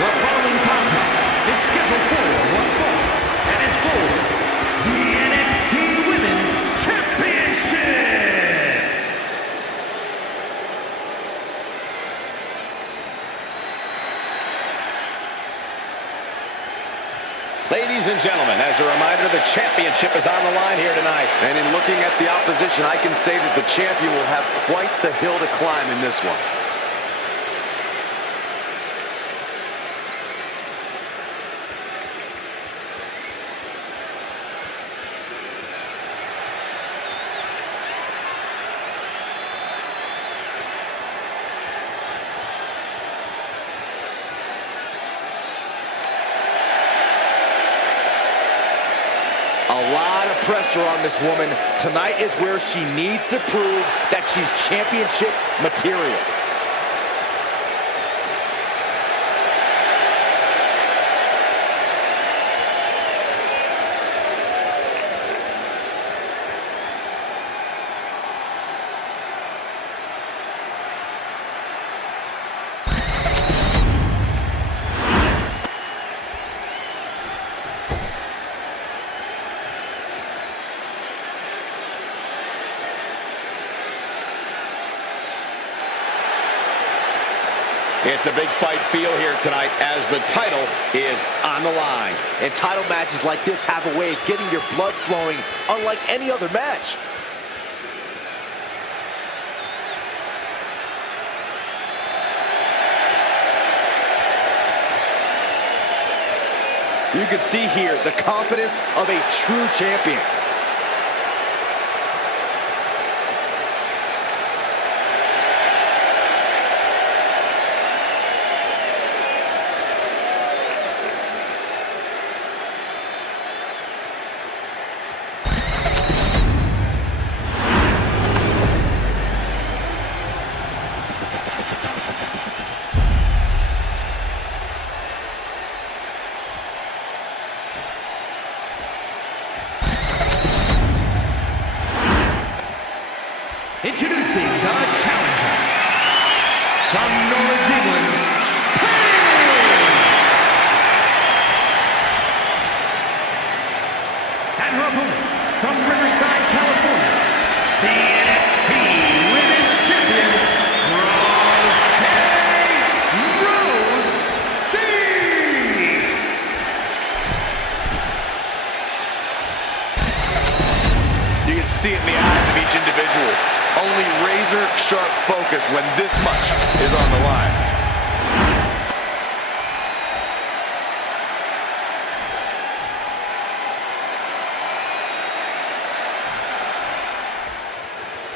The following contest is scheduled for one fall and is for the NXT Women's Championship. Ladies and gentlemen, as a reminder, the championship is on the line here tonight. And in looking at the opposition, I can say that the champion will have quite the hill to climb in this one. A lot of pressure on this woman. Tonight is where she needs to prove that she's championship material. It's a big fight feel here tonight as the title is on the line. And title matches like this have a way of getting your blood flowing unlike any other match. You can see here the confidence of a true champion. Introducing the challenger from Norwich, England, and her opponent from Riverside, California, the NXT Women's Champion, You can see it in the eyes of each individual. Only razor-sharp focus when this much is on the line.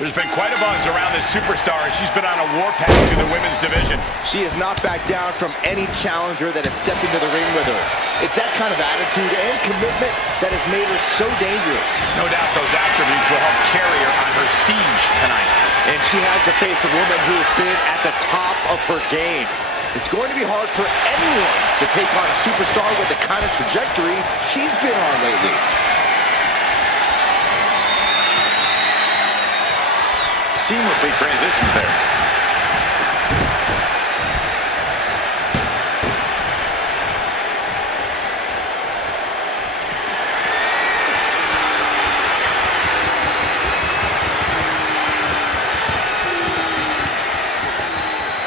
There's been quite a buzz around this superstar as she's been on a warpath through the women's division. She has not backed down from any challenger that has stepped into the ring with her. It's that kind of attitude and commitment that has made her so dangerous. No doubt those attributes will help carry her on her siege tonight. And she has to face a woman who has been at the top of her game. It's going to be hard for anyone to take on a superstar with the kind of trajectory she's been on lately. Seamlessly transitions there.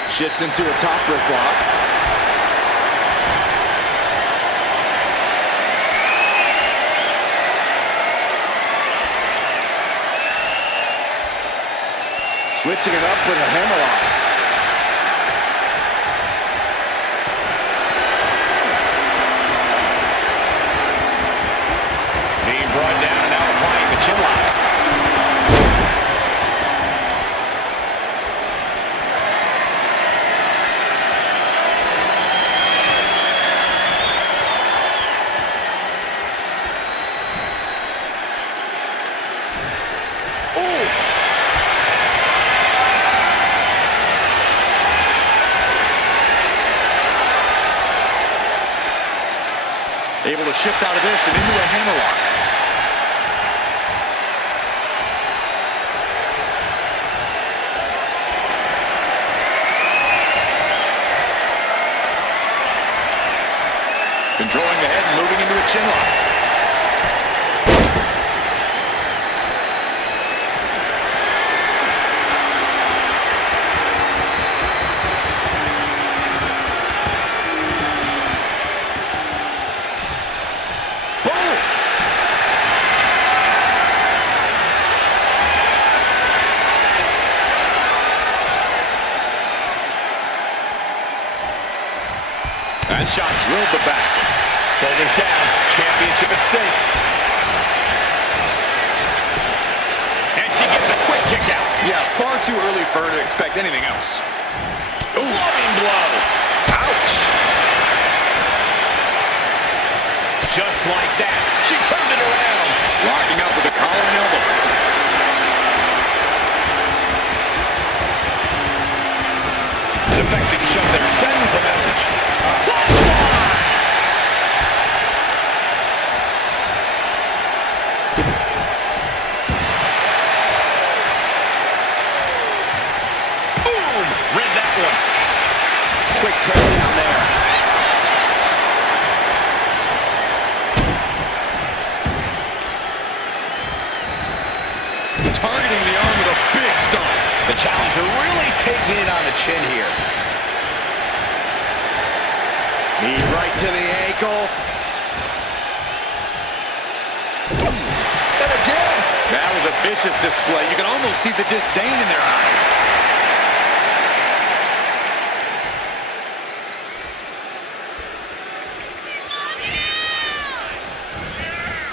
Shifts into a top wrist lock. Switching it up with a hammerlock. Being brought down and now applying the chin lock. Able to shift out of this and into a hammerlock. Controlling the head and moving into a chin lock. That shot drilled the back. Shoulders down. Championship at stake. And she gets a quick kick out. Yeah, far too early for her to expect anything else. Ooh. Loving blow. Ouch. Just like that. She turned it around. Locking up with a collar and elbow. An effective shove there sends a message. Boom! Read that one. Quick takedown there. Targeting the arm with a big stomp. The challenger really taking it on the chin here. Knee right to the ankle. And again. That was a vicious display. You can almost see the disdain in their eyes.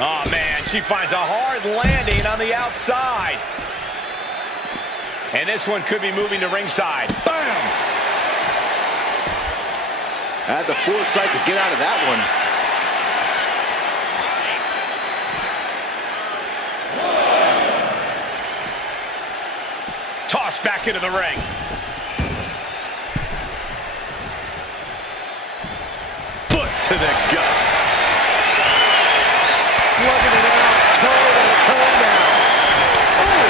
Oh, man, she finds a hard landing on the outside. And this one could be moving to ringside. Bam! Had the foresight to get out of that one. Tossed back into the ring. Foot to the gut. Slugging it out, toe to toe now. Oh!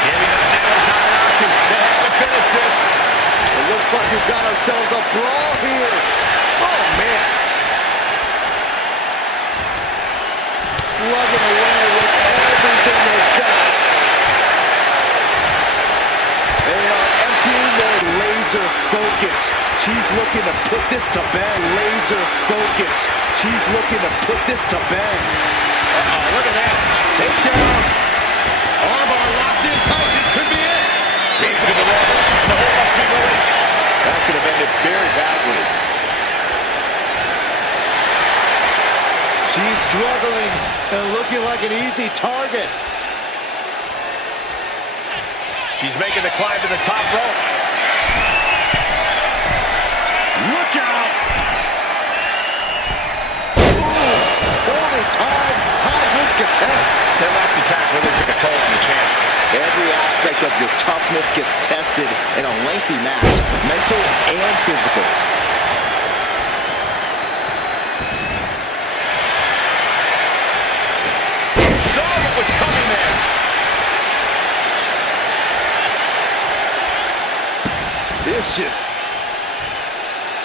Maybe that now is not an option. They have to finish this. It looks like we've got ourselves a brawl here. Oh, man. Slugging away with everything they've got. They are emptying their laser focus. She's looking to put this to bed. Laser focus. She's looking to put this to bed. Uh-oh, look at this. Takedown. Armbar locked in tight. This could be it. Beat to the leg, and the hold must be released. That could have ended very badly. She's struggling and looking like an easy target. She's making the climb to the top rope. Look out! Holy time, high-risk attempt. That last attack really took a toll on the champ. Every aspect of your toughness gets tested in a lengthy match, mental and physical. Saw what was coming there. Vicious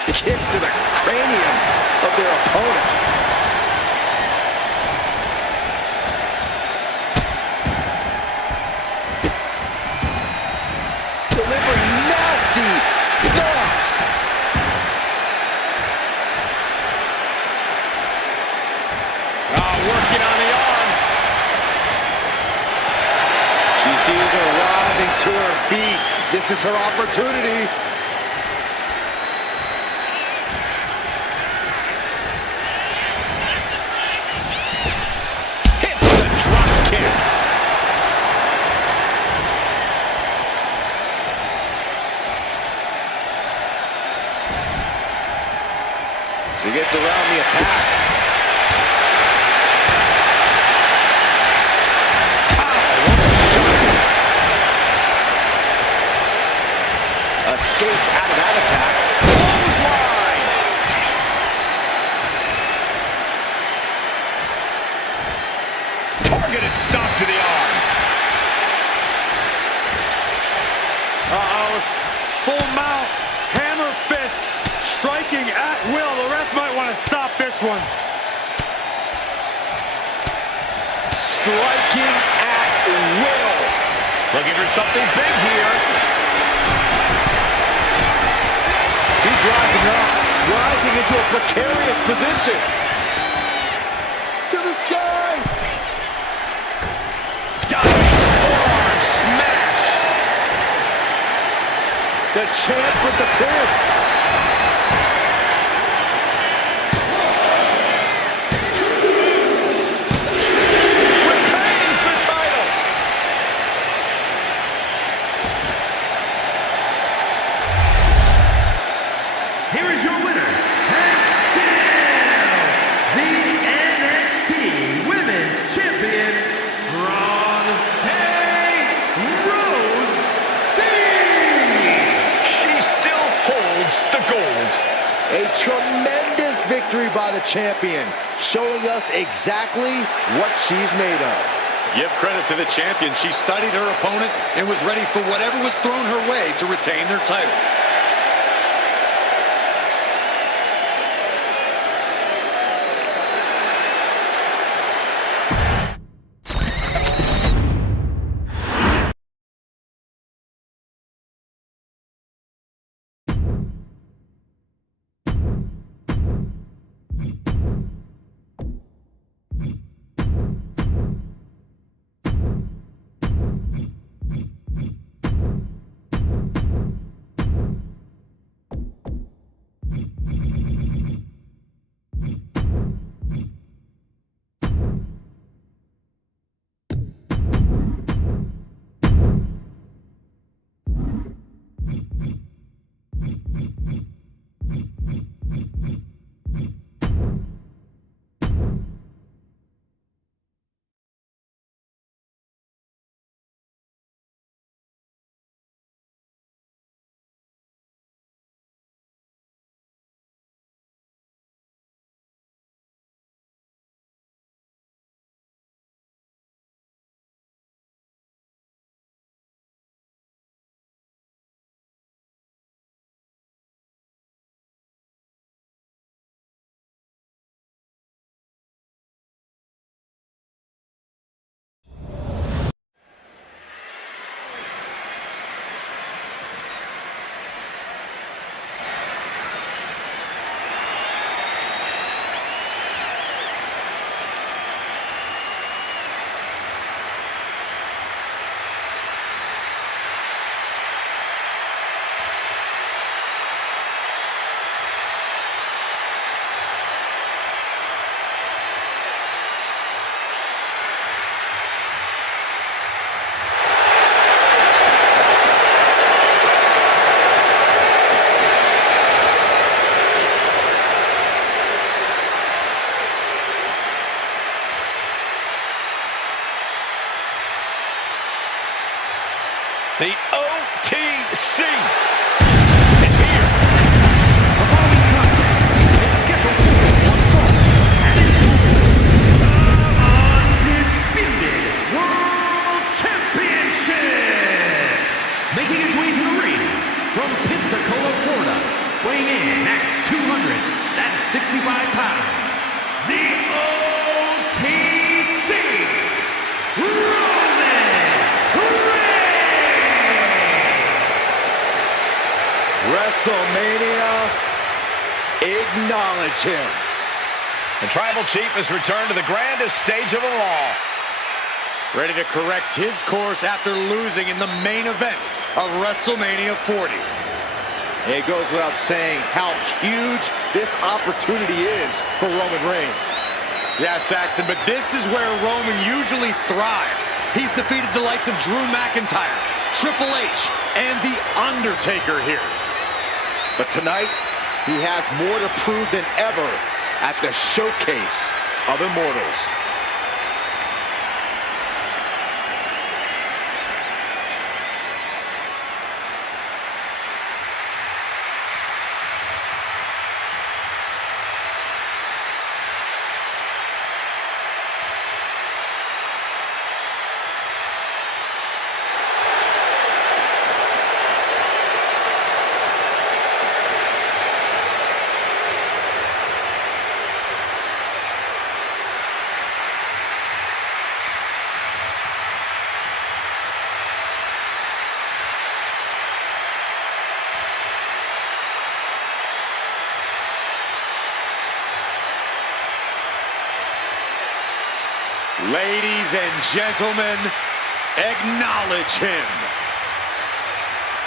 kicks to the cranium of their opponent. Delivering nasty stuffs. Working on the arm. She sees her rising to her feet. This is her opportunity. Hits the drop kick. She gets around the attack. Escapes out of that attack. Clothesline. Targeted stop to the arm. Uh-oh. Full mount. Hammer fists. Striking at will. The ref might want to stop this one. Striking at will. Looking for something big here. She's rising up, rising into a precarious position. To the sky. Diving forearm smash. The champ with the pin. Retains the title. Here is your winner, and still the NXT Women's Champion, Rose. She still holds the gold. A tremendous victory by the champion, showing us exactly what she's made of. Give credit to the champion. She studied her opponent and was ready for whatever was thrown her way to retain their title. Pensacola, Florida, weighing in at 265 pounds, the OTC, Roman Reigns! WrestleMania, acknowledge him. The Tribal Chief has returned to the grandest stage of them all. Ready to correct his course after losing in the main event of WrestleMania 40. It goes without saying how huge this opportunity is for Roman Reigns. Yeah, Saxon, but this is where Roman usually thrives. He's defeated the likes of Drew McIntyre, Triple H, and The Undertaker here. But tonight, he has more to prove than ever at the Showcase of Immortals. Ladies and gentlemen, acknowledge him.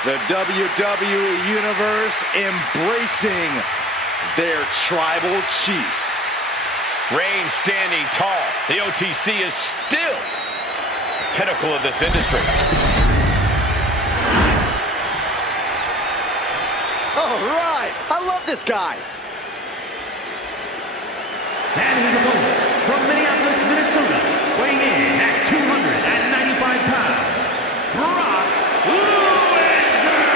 The WWE Universe embracing their Tribal Chief. Reigns standing tall. The OTC is still the pinnacle of this industry. All right, I love this guy. And his opponent from Minneapolis, Minnesota, weighing in at 295 pounds, Brock Lesnar!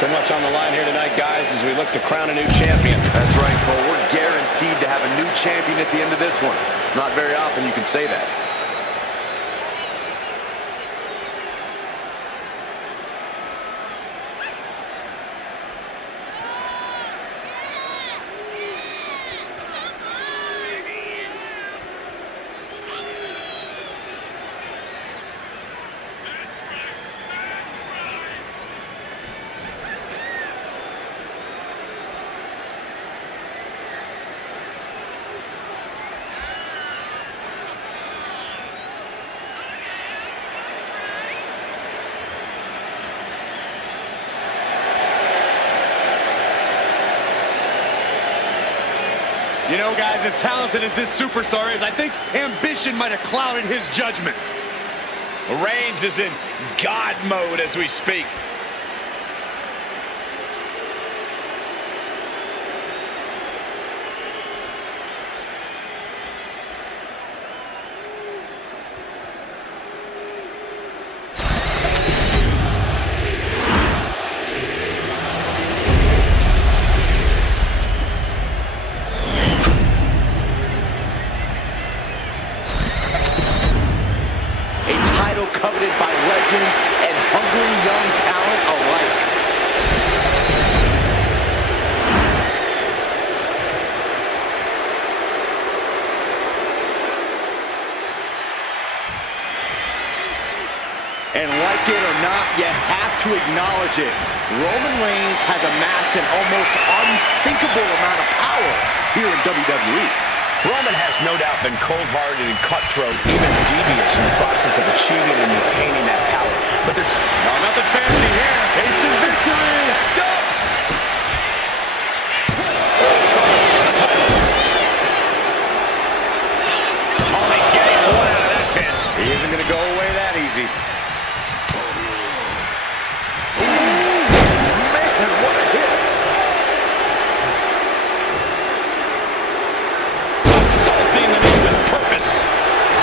So much on the line here tonight, guys, as we look to crown a new champion. That's right, Cole. We're guaranteed to have a new champion at the end of this one. It's not very often you can say that. You know, guys, as talented as this superstar is, I think ambition might have clouded his judgment. Reigns is in God mode as we speak. Coveted by legends and hungry young talent alike. And like it or not, you have to acknowledge it. Roman Reigns has amassed an almost unthinkable amount of power here in WWE. Roman has no doubt been cold-hearted and cutthroat, even devious in the process of achieving and maintaining that power. But there's nothing fancy here. Taste of victory. Go! Only getting one out of that pin. He isn't going to go away that easy. Man, what a hit. Assaulting the knee with purpose.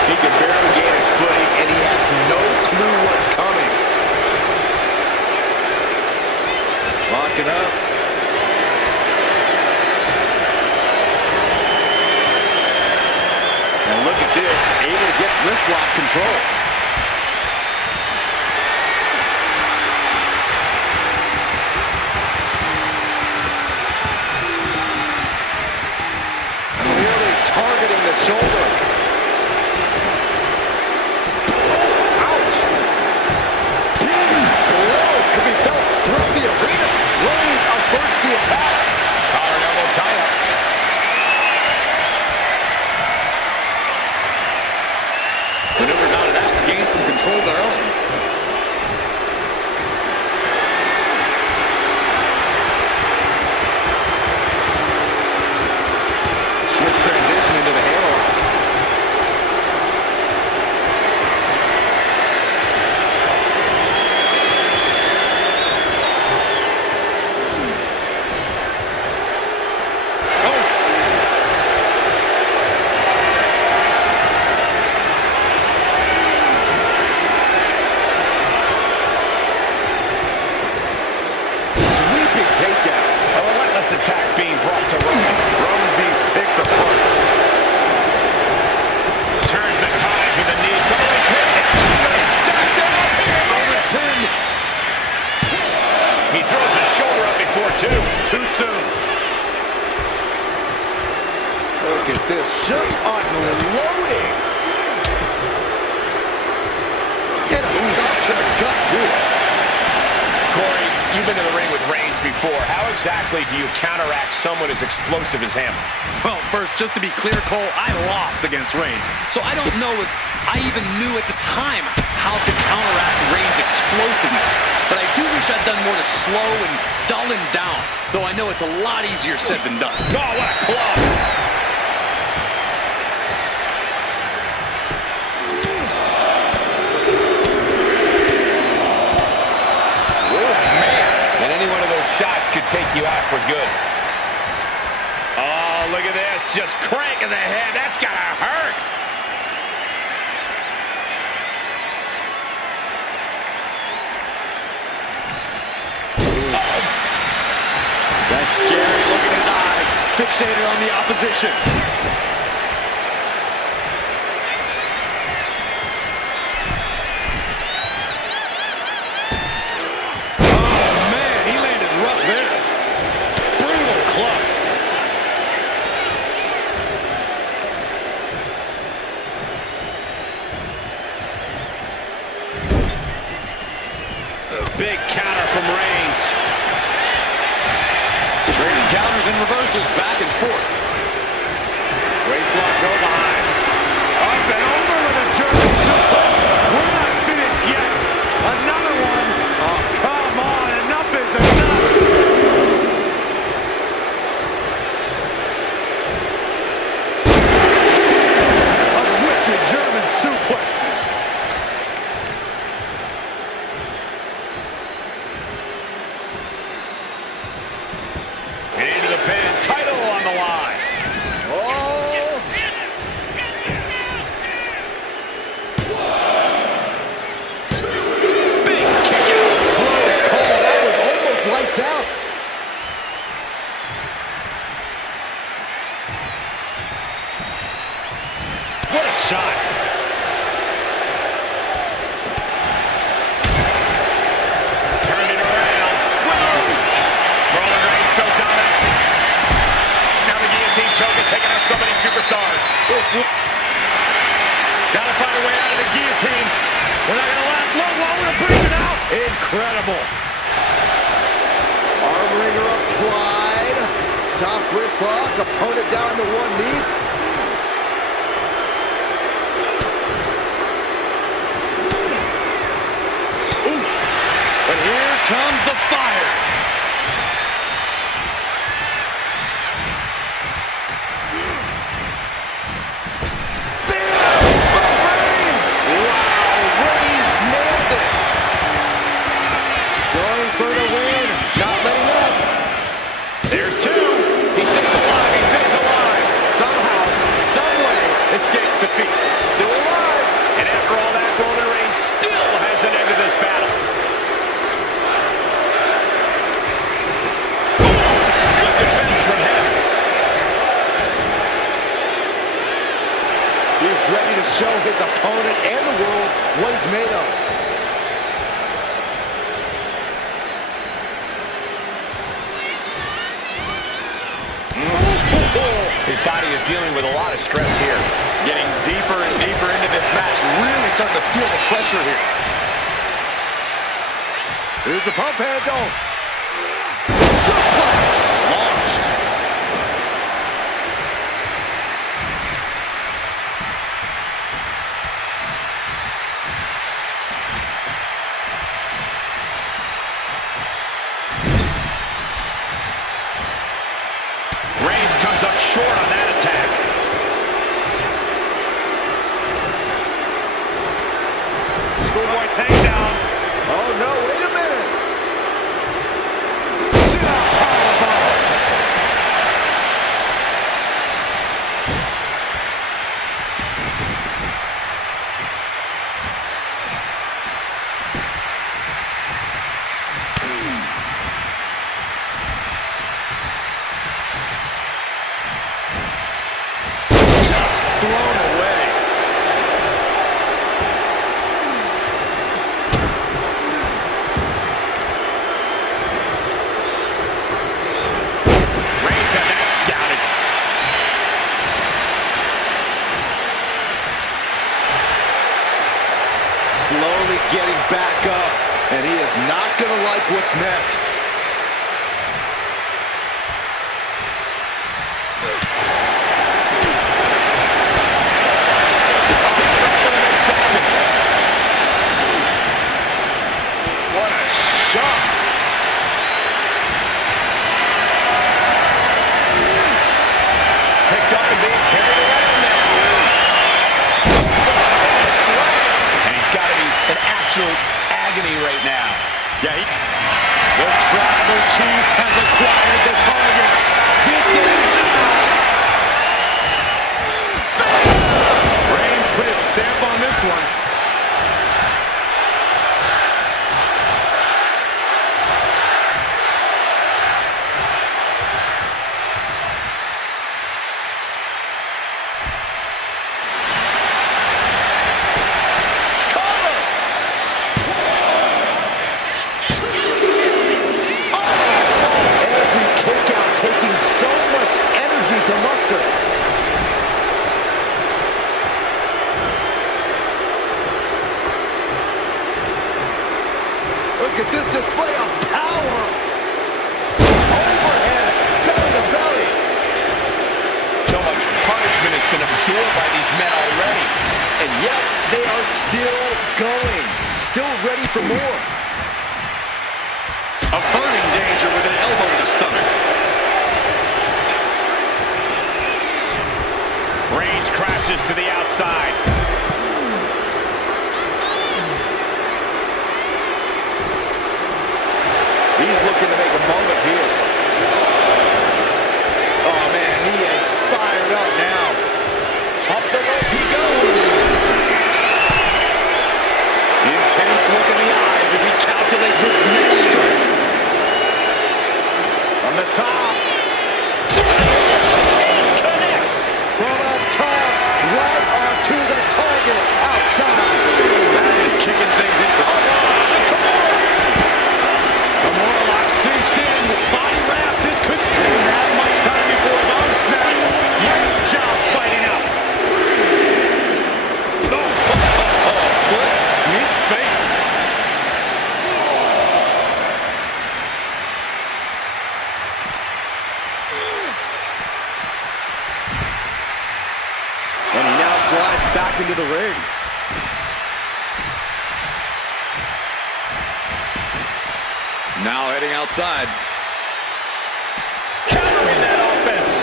He can barely gain his footing, and he has no clue what's coming. Locking up. And look at this, able to get wrist lock control. Look at this, just unloading. Get a stop to the gut, too. Corey, you've been in the ring with Reigns before. How exactly do you counteract someone as explosive as him? Well, first, just to be clear, Cole, I lost against Reigns. So I don't know if I even knew at the time how to counteract Reigns' explosiveness. But I do wish I'd done more to slow and dull him down. Though I know it's a lot easier said than done. Oh, what a club! Shots could take you out for good. Oh, look at this. Just cranking the head. That's gotta hurt. Oh. That's scary. Look at his eyes. Fixated on the opposition. Big counter from Reigns. Trading counters and reverses back and forth. Waistlock, go behind. Up and over with a German suplex. We're not finished yet. Another one. Oh, come on. Enough is enough. A wicked German suplexes. Into the pin, title on the line. Oh! Big kick out. Close call. That was almost lights out. What a shot. Turned it around. Roman Reigns so dominant. Now the guillotine choke is taking out so many superstars. Gotta find a way out of the guillotine. We're not gonna last long while we're breaching out. Incredible. Arm wringer applied. Top wrist lock. Opponent down to one knee. Oof. But here comes the fire. There's two. He stays alive. He stays alive. Somehow, someway, escapes defeat. Still alive. And after all that, Roman Reigns still hasn't ended this battle. Good defense from him. He's ready to show his opponent and the world what he's made of. His body is dealing with a lot of stress here. Getting deeper and deeper into this match. Really starting to feel the pressure here. Here's the pump handle. Suplex launched. Reigns comes up short on that attack. Schoolboy takedown. Oh no, wait a minute. And he is not going to like what's next. What a shot. Picked up and being carried around now. And he's got to be in absolute agony right now. Yeah, the Tribal Chief has acquired the target. This is... Reigns put his stamp on this one. To muster. Look at this display of power. Overhead, belly to belly. So much punishment has been absorbed by these men already. And yet, they are still going. Still ready for more. Averting danger with an elbow to the stomach. Reigns crashes to the outside. He's looking to make a moment here. Oh, man, he is fired up now. Up the rope he goes. Intense look in the eyes as he calculates his next strike. From the top. From up top, right onto the target, outside. That is kicking things in. Kimura lock cinched in. Body wrap. This could didn't have much time before his arm snaps. Great job fighting out. Foot, meet face. And he now slides back into the ring. Now heading outside. Countering that offense.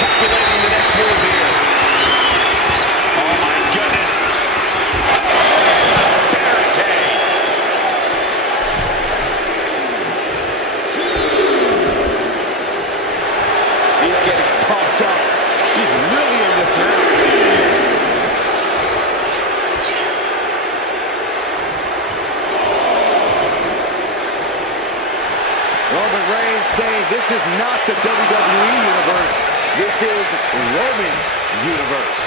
Calculating the next move here. Oh my goodness. Barricade. He's getting pumped up. He's really in this now. Roman Reigns saying this is not the WWE Universe. This is Roman's universe.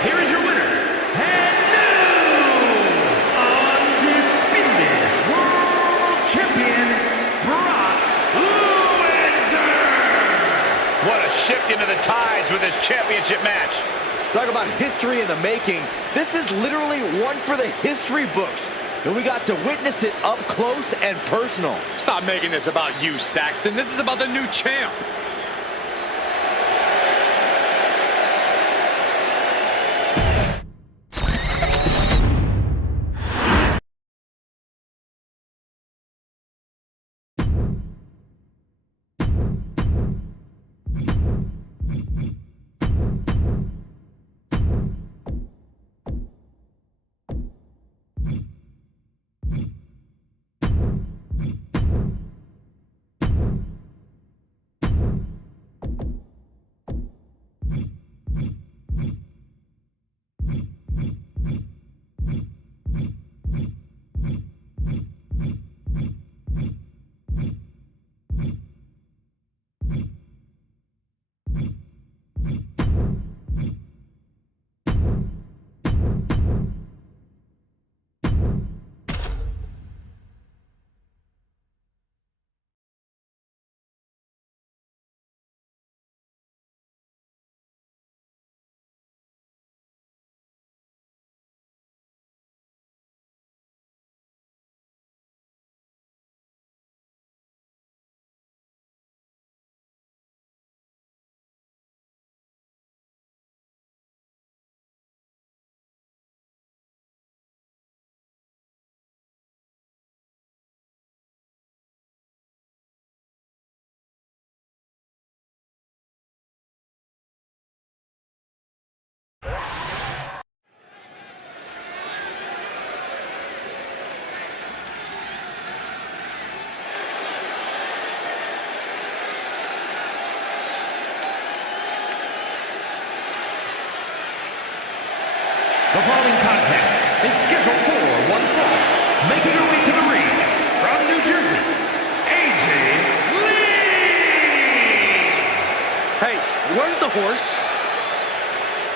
Here is your winner, and new undisputed world champion, Brock Lesnar. What a shift into the tides with this championship match. Talk about history in the making. This is literally one for the history books. And we got to witness it up close and personal. Stop making this about you, Saxton. This is about the new champ. The following contest is scheduled for one fall. Making her way to the ring from New Jersey, AJ Lee! Hey, where's the horse?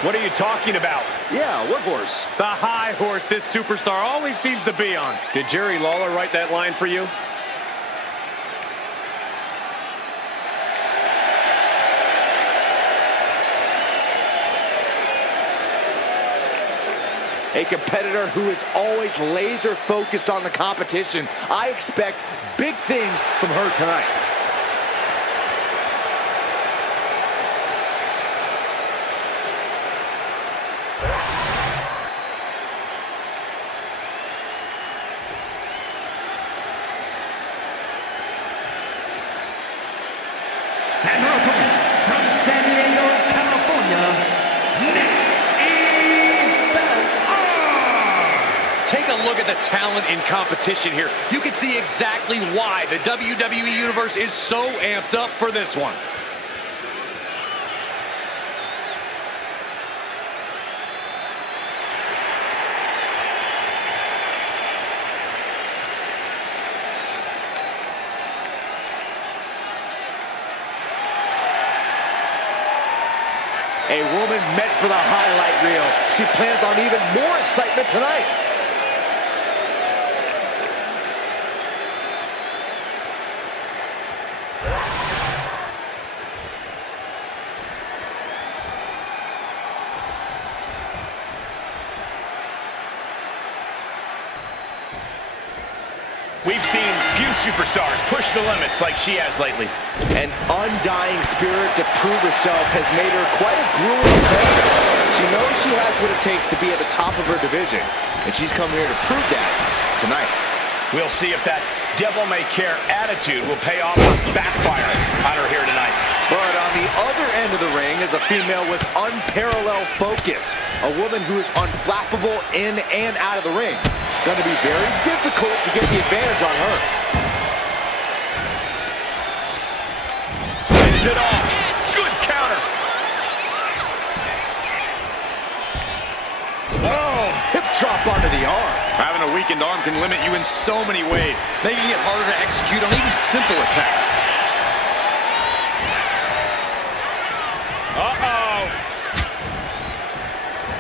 What are you talking about? Yeah, what horse? The high horse this superstar always seems to be on. Did Jerry Lawler write that line for you? A competitor who is always laser focused on the competition. I expect big things from her tonight. And her opponent from San Diego, California, Take a look at the talent in competition here. You can see exactly why the WWE Universe is so amped up for this one. A woman meant for the highlight reel. She plans on even more excitement tonight. We've seen few superstars push the limits like she has lately. An undying spirit to prove herself has made her quite a grueling competitor. She knows she has what it takes to be at the top of her division, and she's come here to prove that tonight. We'll see if that devil-may-care attitude will pay off or backfire on her here tonight. But on the other end of the ring is a female with unparalleled focus. A woman who is unflappable in and out of the ring. Going to be very difficult to get the advantage on her. Wins it all. Good counter. Oh, hip drop onto the arm. Having a weakened arm can limit you in so many ways, making it harder to execute on even simple attacks. Uh-oh.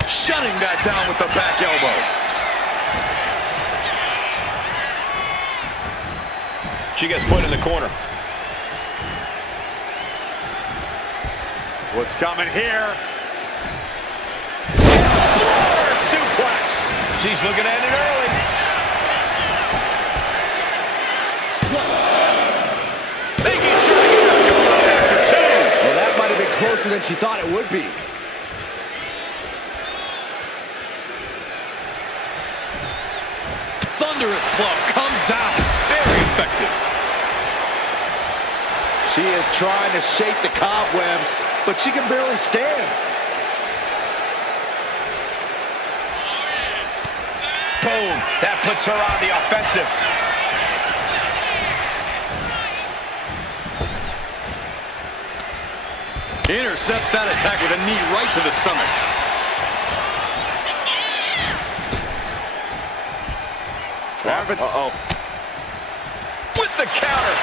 Shutting that down with the back elbow. She gets put in the corner. What's coming here? Explorer suplex. She's looking at it early. Making sure to get her shot after two. Well, that might have been closer than she thought it would be. Thunderous club comes down. Very effective. She is trying to shake the cobwebs, but she can barely stand. Boom. That puts her on the offensive. Intercepts that attack with a knee right to the stomach. Uh-oh. With the counter.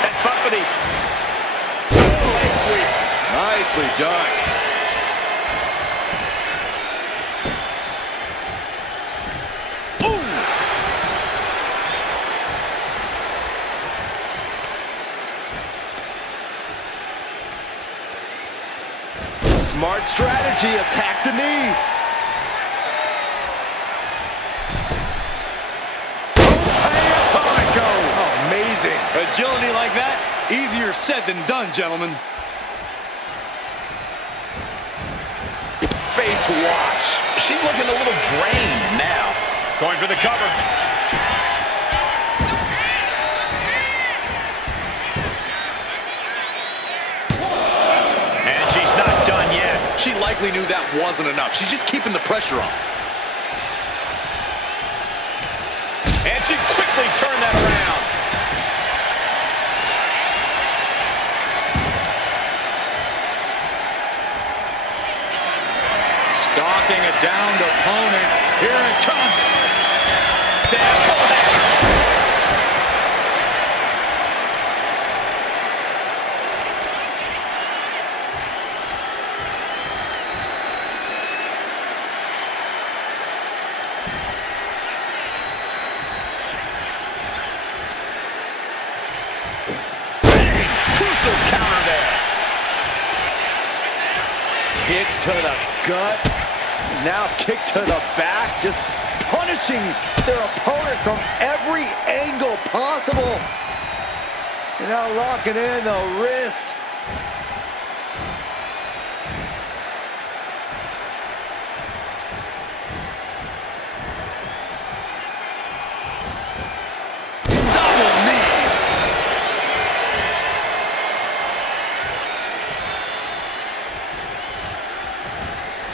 Set bumpity. Leg sweep. Nicely done. Boom. Smart strategy. Attack the knee. Amazing. Agility like that, easier said than done, gentlemen. Face wash. She's looking a little drained now. Going for the cover. And she's not done yet. She likely knew that wasn't enough. She's just keeping the pressure on. And she quickly turned that around. downed opponent. Here it comes. Down, pull down. Crucial counter there. Kick to the gut. Now kick to the back. Just punishing their opponent from every angle possible. And now locking in the wrist. Double knees.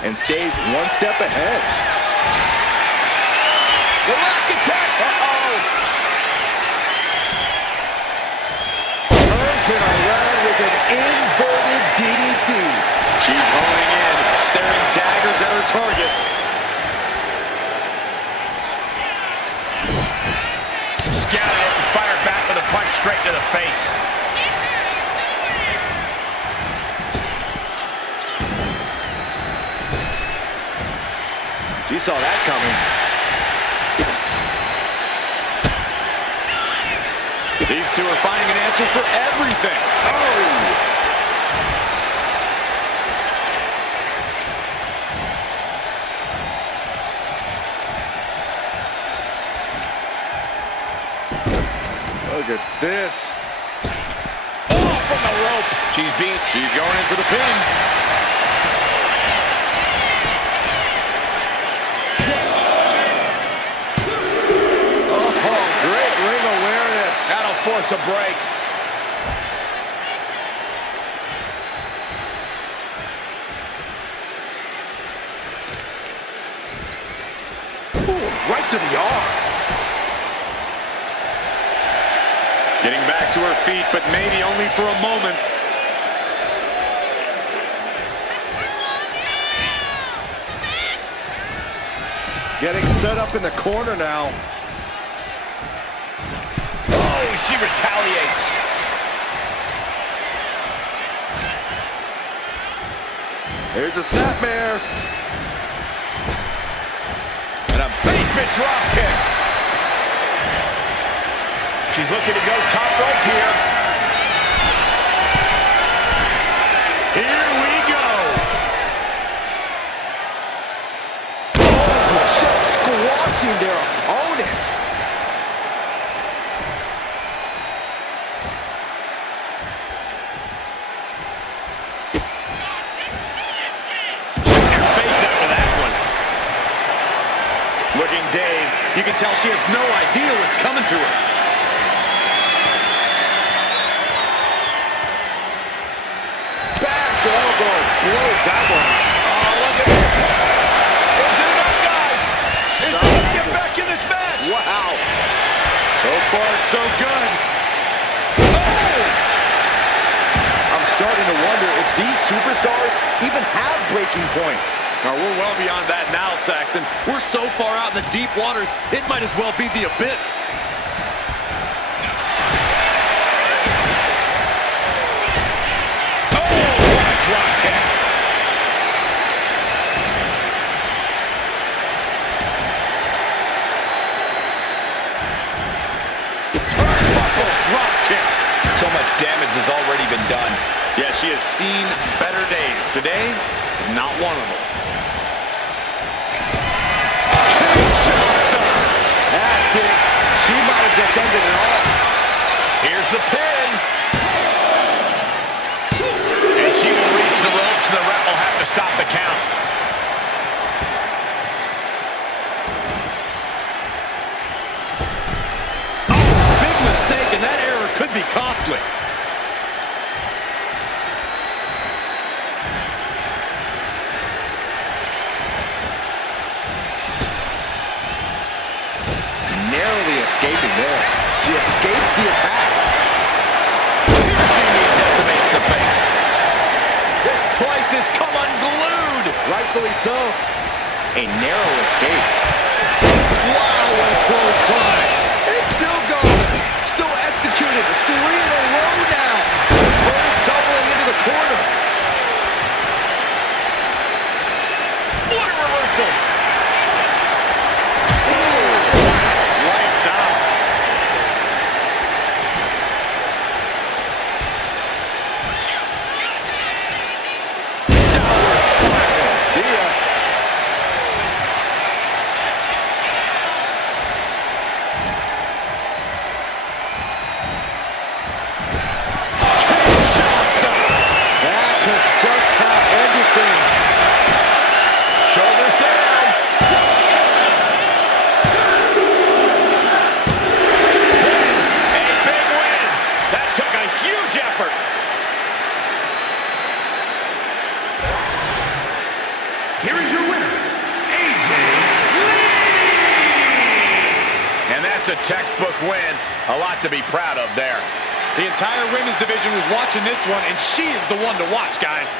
And stays one step ahead. The Logitech! Turns it around with an inverted DDT. She's honing in, staring daggers at her target. Scouted it and fired back with a punch straight to the face. She saw that coming. These two are finding an answer for everything. Oh! Look at this. Oh, from the rope. She's beat. She's going in for the pin. Oh, great ring awareness. That'll force a break. Ooh, right to the arm. Getting back to her feet, but maybe only for a moment. Getting set up in the corner now. Oh, she retaliates. Here's a snapmare. And a basement drop kick. She's looking to go top rope here. Here we go. Oh, just squashing their opponent. Check your face after that one. Looking dazed, you can tell she has no idea what's coming to her. Back elbow blows that one. Oh, look at this. Is it enough, guys? Is she going to get back in this match? Wow. So far, so good. I'm starting to wonder if these superstars even have breaking points. Now, we're well beyond that now, Saxton. We're so far out in the deep waters, it might as well be the abyss. Drop kick. Turnbuckle drop kick. So much damage has already been done. Yeah, she has seen better days. Today, not one of them. That's it. She might have just ended it all. Here's the pin. And she will reach the ropes, and the ref will have to stop the count. Oh, big mistake, and that error could be costly. Narrowly escaping there. She escapes the attacks. Piercing knee decimates the face. This place has come unglued. Rightfully so. A narrow escape. Wow, what a clothesline. It's still going. Still executed. 3 in a row now. Opponent stumbling into the corner. What a reversal. Ooh, lights out. Downward spiral. See ya. That could just have ended things. Shoulders down. A big win. That took a huge effort. Here is your winner, AJ Lee! And that's a textbook win. A lot to be proud of there. The entire women's division was watching this one, and she is the one to watch, guys.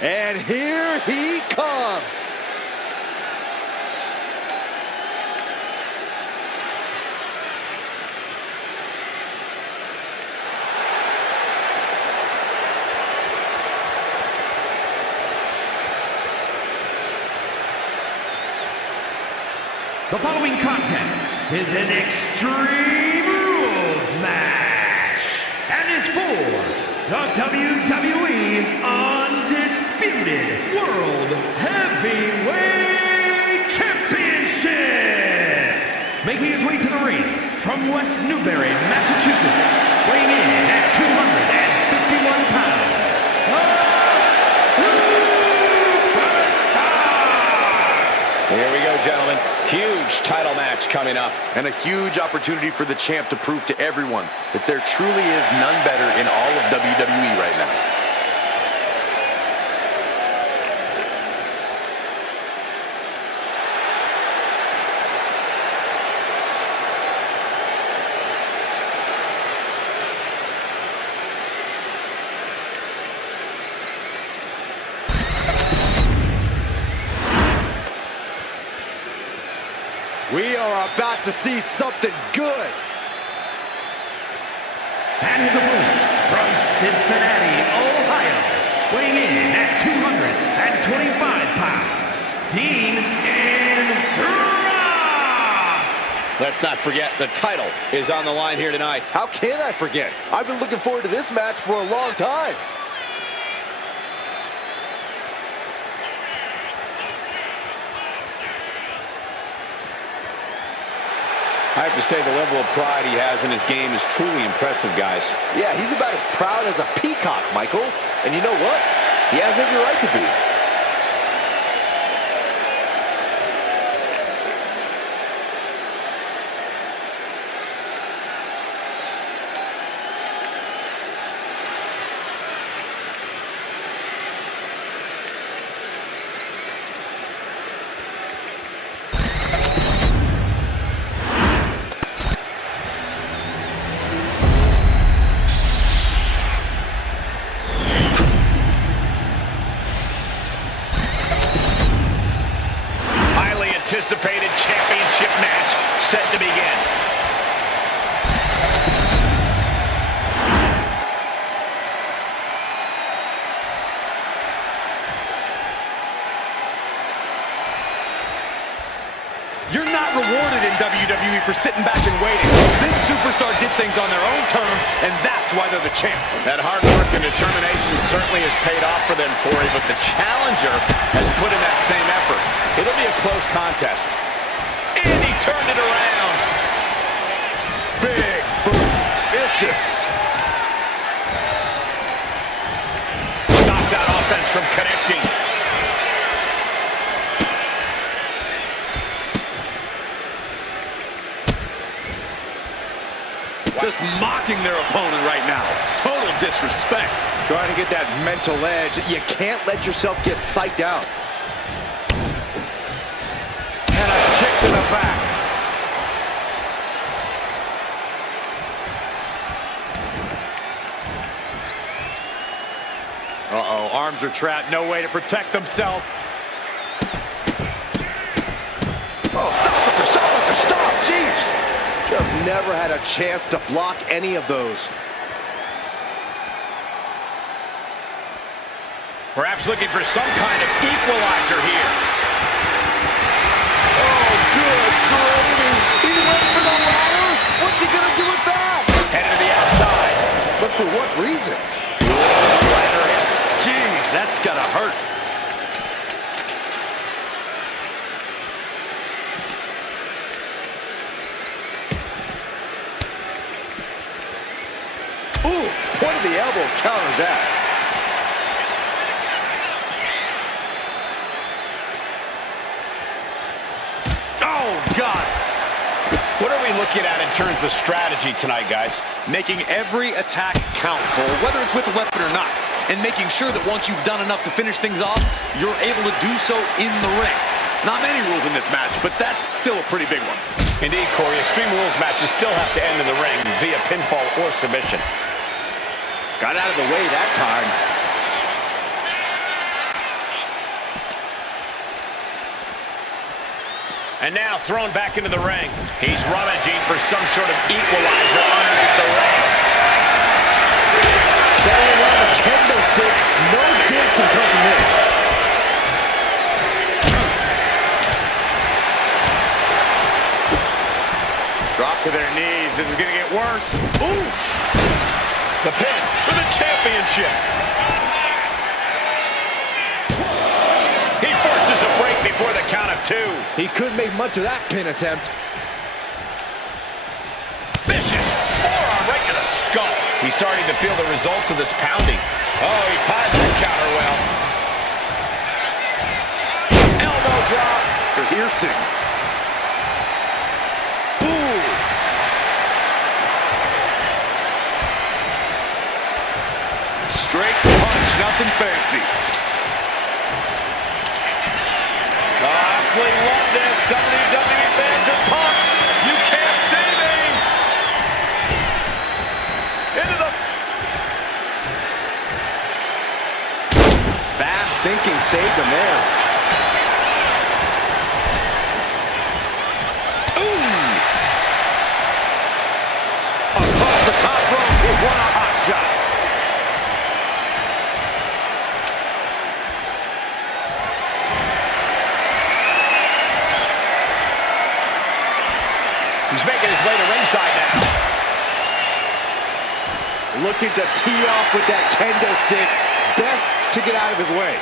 And here he comes. The following contest is an Extreme Rules match and is for the WWE Undisputed World Heavyweight Championship. Making his way to the ring from West Newbury, Massachusetts, weighing in at 251 pounds. Here we go, gentlemen. Huge title match coming up. And a huge opportunity for the champ to prove to everyone that there truly is none better in all of WWE right now. We are about to see something good. And his opponent from Cincinnati, Ohio, weighing in at 225 pounds, Dean Ross. Let's not forget, the title is on the line here tonight. How can I forget? I've been looking forward to this match for a long time. I have to say, the level of pride he has in his game is truly impressive, guys. Yeah, he's about as proud as a peacock, Michael. And you know what? He has every right to be. anticipated championship match set to begin. You're not rewarded in WWE for sitting back and waiting. This superstar did things on their own terms, and that's why they're the champ. That hard work and determination certainly has paid off for them, Corey, but the challenger has put in that same effort. It'll be a close contest. And he turned it around. Big, boom, vicious. Stops that offense from connecting. Just mocking their opponent right now. Total disrespect. Trying to get that mental edge. You can't let yourself get psyched out. And a kick to the back. Uh-oh, arms are trapped. No way to protect themselves. Oh, stop. Jeez. Just never had a chance to block any of those. Perhaps looking for some kind of equalizer here. Oh, good gravy. He went for the ladder. What's he going to do with that? Headed to the outside. But for what reason? Ladder hits. Jeez, that's gotta hurt. Ooh, point of the elbow counters that. Oh, God. What are we looking at in terms of strategy tonight, guys? Making every attack count, Cole, whether it's with a weapon or not. And making sure that once you've done enough to finish things off, you're able to do so in the ring. Not many rules in this match, but that's still a pretty big one. Indeed, Corey, Extreme Rules matches still have to end in the ring via pinfall or submission. Got out of the way that time. And now thrown back into the ring. He's rummaging for some sort of equalizer underneath the ring. Settling on the kendo stick. No good can come from this. Drop to their knees. This is gonna get worse. Ooh! The pin for the championship. He forces a break before the count of 2. He couldn't make much of that pin attempt. Vicious forearm right to the skull. He's starting to feel the results of this pounding. Oh, he timed that counter well. Elbow drop. Piercing. Ooh. Straight punch, nothing fancy. I absolutely love this. WWE fans are pumped. You can't see me. Into the... Fast thinking saved him there. Ooh. Across the top rope. What a hot shot. He's making his way to ringside now. Looking to tee off with that kendo stick. Best to get out of his way.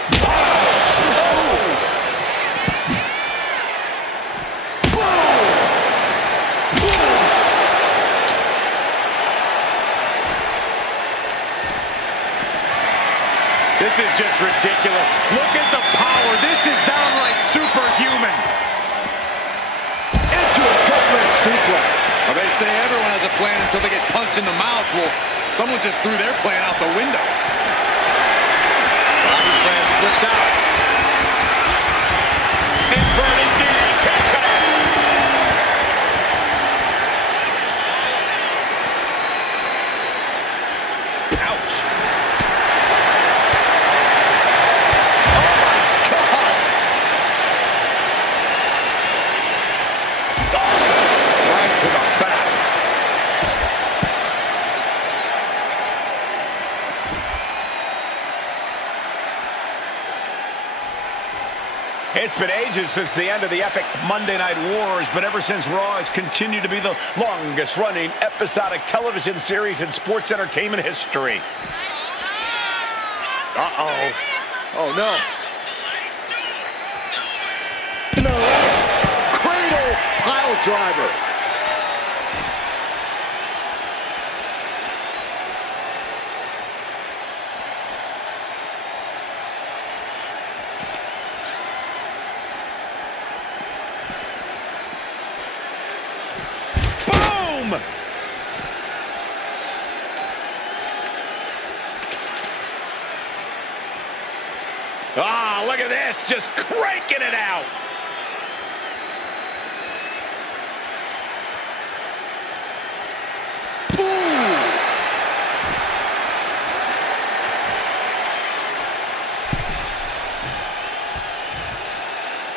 This is just ridiculous. Look at the power. This is downright superhuman. Into a Copeland suplex. Well, they say everyone has a plan until they get punched in the mouth. Well, someone just threw their plan out the window. Body slam slipped out. Inverted DDT connects. Ouch. Oh, my God. It's been ages since the end of the epic Monday Night Wars, but ever since Raw has continued to be the longest-running episodic television series in sports entertainment history. Uh-oh. Oh, no. No. Cradle pile driver. Boom! Ah, look at this, just cranking it out.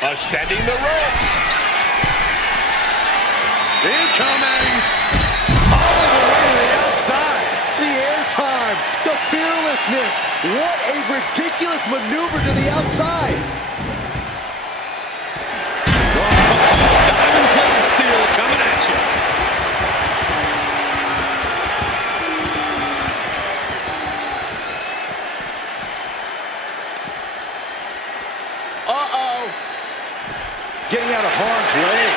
Ascending the ropes. Incoming. All the way to the outside. The airtime, the fearlessness. What a ridiculous maneuver to the outside. Diamond plated steel coming at you. Uh-oh. Getting out of harm's way.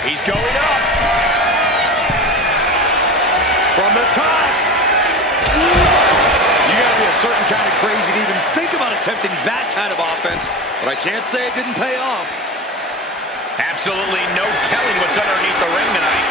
He's going up. From the top. You gotta be a certain kind of crazy to even think about attempting that kind of offense, but I can't say it didn't pay off. Absolutely no telling what's underneath the ring tonight.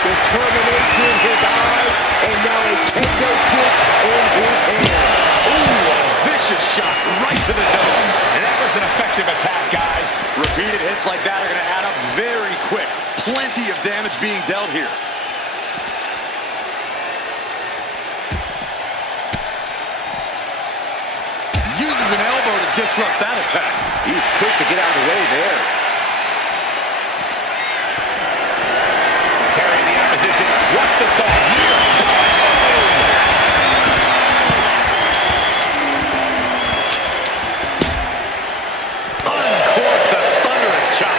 Determination in his eyes, and now a kendo stick in his hands. Ooh, a vicious shot right to the dome. And that was an effective attack, guys. Repeated hits like that are gonna add up very quick. Plenty of damage being dealt here. Uses an elbow to disrupt that attack. He's quick to get out of the way there. Carrying the opposition. What's the thought here? Uncorks a thunderous chop.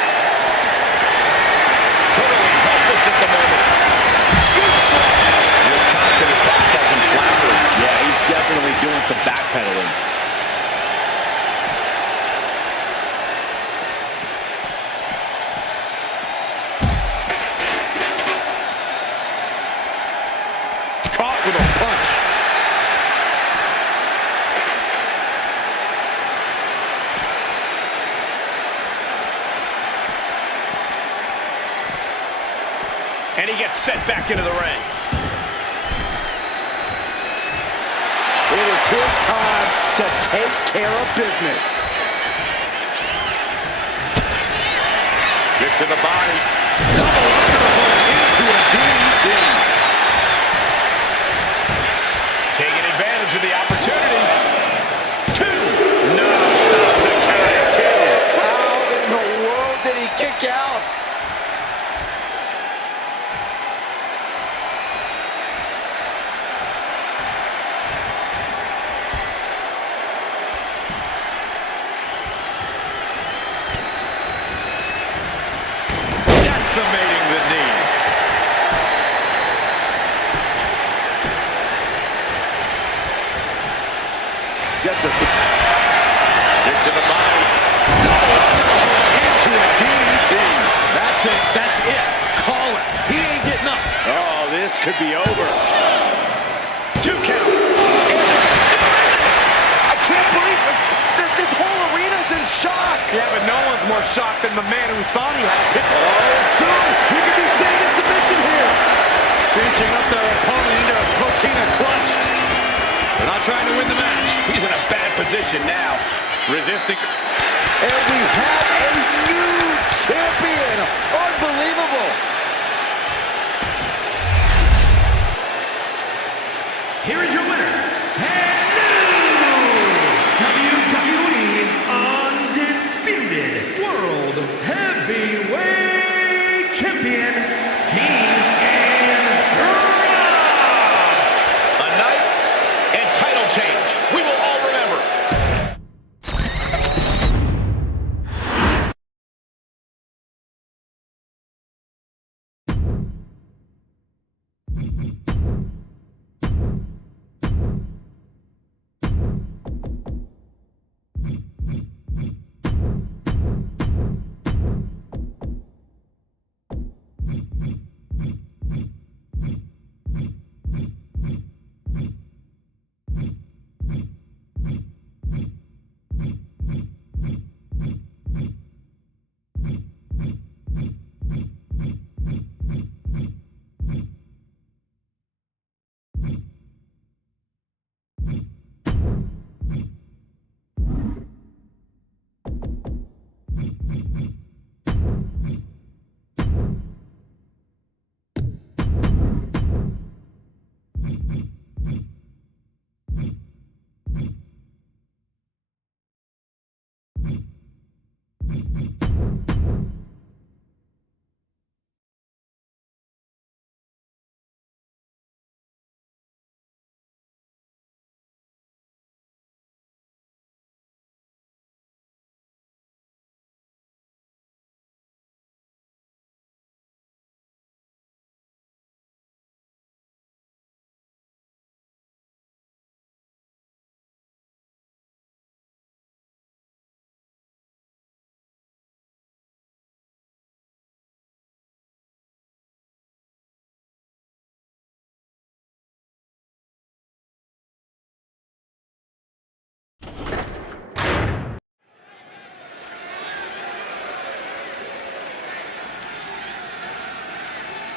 Totally helpless at the moment. Scoop slam. This constant attack has him floundering. Yeah, he's definitely doing some backpedaling. Caught with a punch. And he gets sent back into the ring. It is his time to take care of business. Kick to the body. Double underhook into a DDT. Taking advantage of the opportunity. Two. No, stops the count. Two. How in the world did he kick out? Decimating the knee. Step this. Kick to the body. Double underhook into a DDT. That's it. That's it. Call it. He ain't getting up. Oh, this could be over. 2 count. And they're still in this. I can't believe it. This whole arena's in shock. Yeah, but no one's more shocked than the man who thought he had it. Oh, soon we could be seeing a submission here. Cinching up their opponent into a coquina clutch. They're not trying to win the match. He's in a bad position now. Resisting. And we have a new champion. Unbelievable. Here is your winner, and new WWE Undisputed World Heavyweight Champion, Dean Ambrose.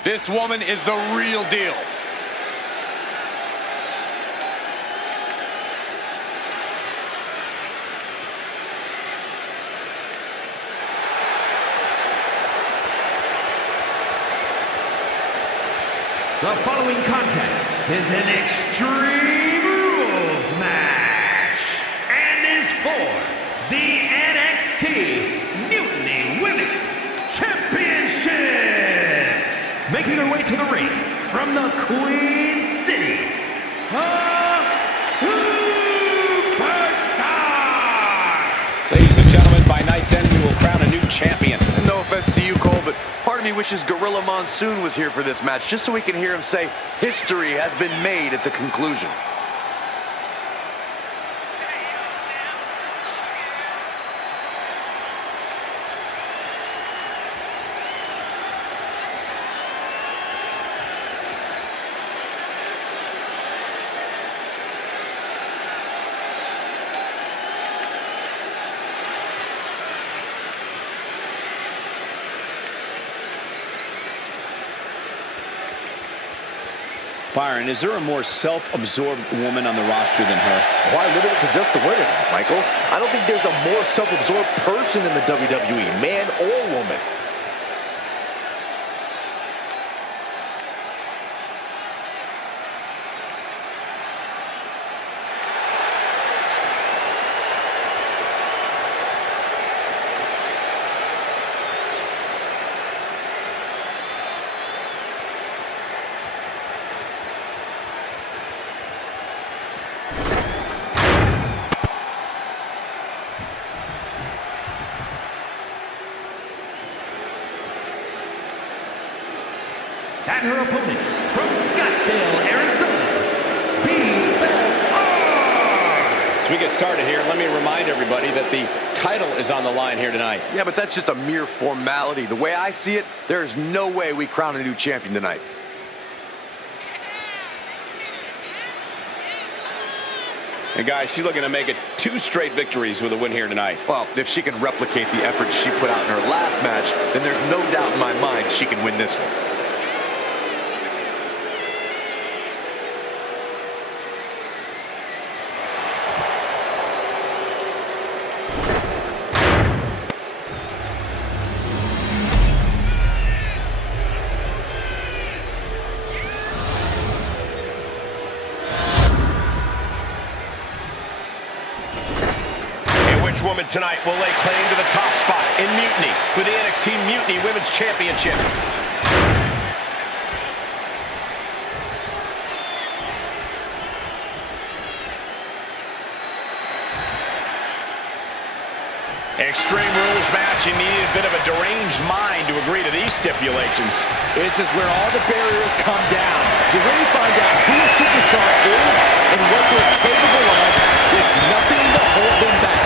This woman is the real deal. The following contest is an Extreme Rules match and is for the NXT Mutiny Women's Championship. Making her way to the ring from the Queen City, a superstar! Ladies and gentlemen, by night's end, we will crown a new champion. And no offense to you, Cole, but part of me wishes Gorilla Monsoon was here for this match, just so we can hear him say, history has been made at the conclusion. Byron, is there a more self-absorbed woman on the roster than her? Why limit it to just the women, Michael? I don't think there's a more self-absorbed person in the WWE, man or woman. And her opponent from Scottsdale, Arizona, evofox. As we get started here, let me remind everybody that the title is on the line here tonight. Yeah, but that's just a mere formality. The way I see it, there is no way we crown a new champion tonight. And guys, she's looking to make it 2 straight victories with a win here tonight. Well, if she can replicate the effort she put out in her last match, then there's no doubt in my mind she can win this one. Woman tonight will lay claim to the top spot in Mutiny with the NXT Mutiny Women's Championship. Extreme Rules match, you needed a bit of a deranged mind to agree to these stipulations. This is where all the barriers come down. You really find out who a superstar is and what they're capable of with nothing to hold them back.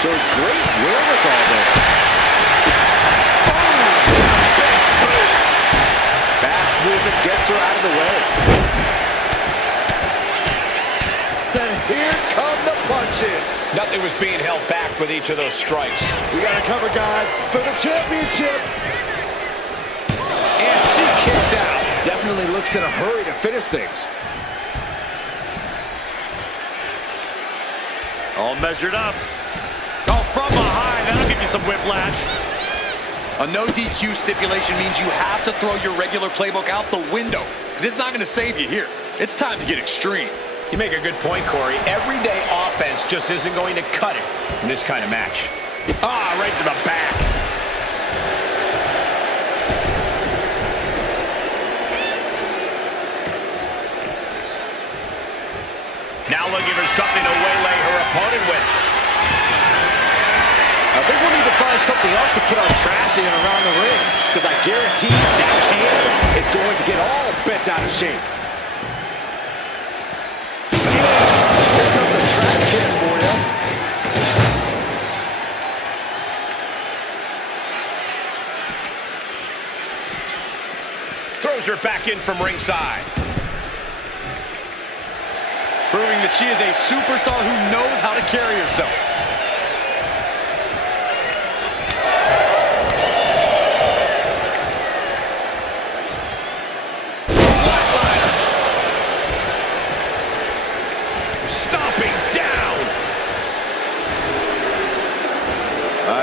Shows great wherewithal there. Fast movement gets her out of the way. Then here come the punches. Nothing was being held back with each of those strikes. We got to cover, guys, for the championship. And she kicks out. Definitely looks in a hurry to finish things. All measured up. Oh, from behind, that'll give you some whiplash. A no DQ stipulation means you have to throw your regular playbook out the window, because it's not going to save you here. It's time to get extreme. You make a good point, Corey. Everyday offense just isn't going to cut it in this kind of match. Ah, right to the back. Now looking for something to waylay her opponent with. I think we'll need to find something else to put our trash in around the ring, because I guarantee that can is going to get all bent out of shape. Here comes the trash can for you. Throws her back in from ringside. Proving that she is a superstar who knows how to carry herself.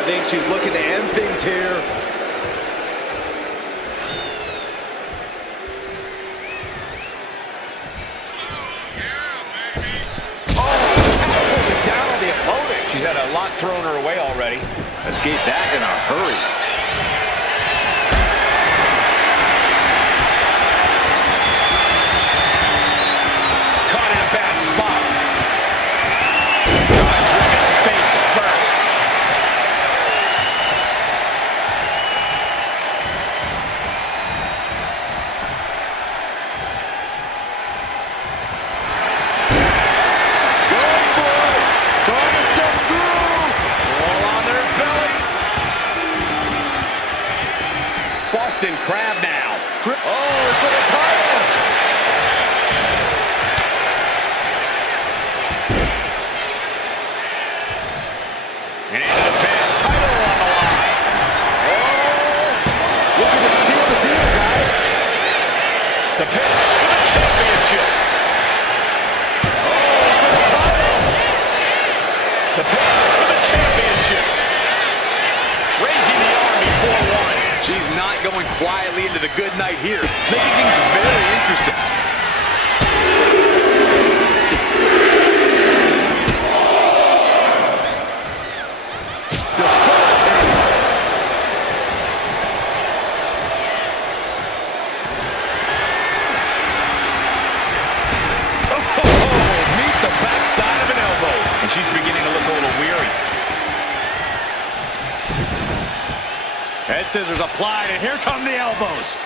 think she's looking to end things here. She's had a lot thrown her way already. Escaped that in a hurry. Caught in a bad spot. Driven face first. Crab now. Oh, for the title! And into the pin. Title on the line. Oh, looking to seal the deal, guys. The pin for the championship. Oh, for the title! The pin for the championship. Raising the arm before one. She's not going quietly into the good night here, making things very interesting. Meet the backside of an elbow. And she's beginning to look a little weary. Head scissors applied, and here come the elbows.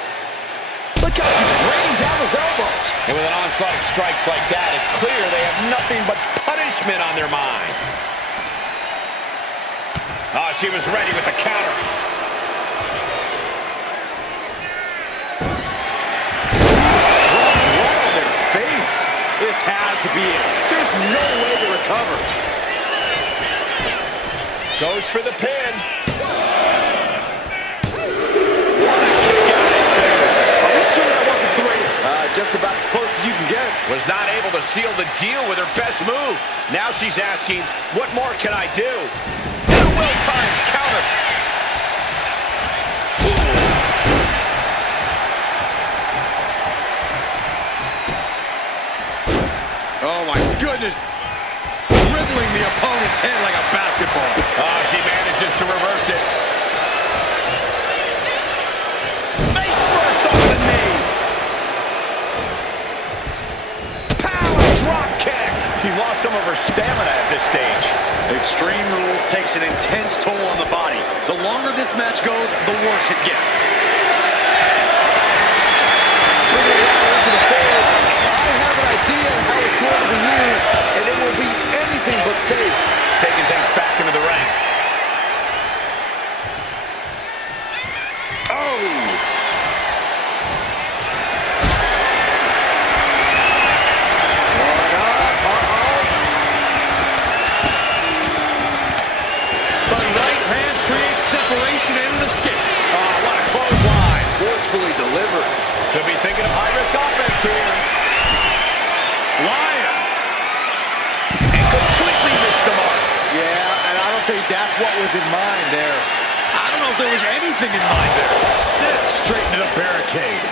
Look how she's raining down those elbows. And with an onslaught of strikes like that, it's clear they have nothing but punishment on their mind. Oh, she was ready with the counter. Dropped right on their face. This has to be it. There's no way to recover. Goes for the pin. Just about as close as you can get. Was not able to seal the deal with her best move. Now she's asking, what more can I do? And a well-timed counter. Oh my goodness. Dribbling the opponent's head like a basketball. Oh, she manages to reverse it. Face first on the knee. Drop kick. She's lost some of her stamina at this stage. Extreme Rules takes an intense toll on the body. The longer this match goes, the worse it gets. Bringing it out into the field. I have an idea how it's going to be used, and it will be anything but safe. Taking things back into the ring. Could be thinking of high-risk offense here. Flying. And completely missed the mark. Yeah, and I don't think that's what was in mind there. I don't know if there was anything in mind there. Set straight into the barricade.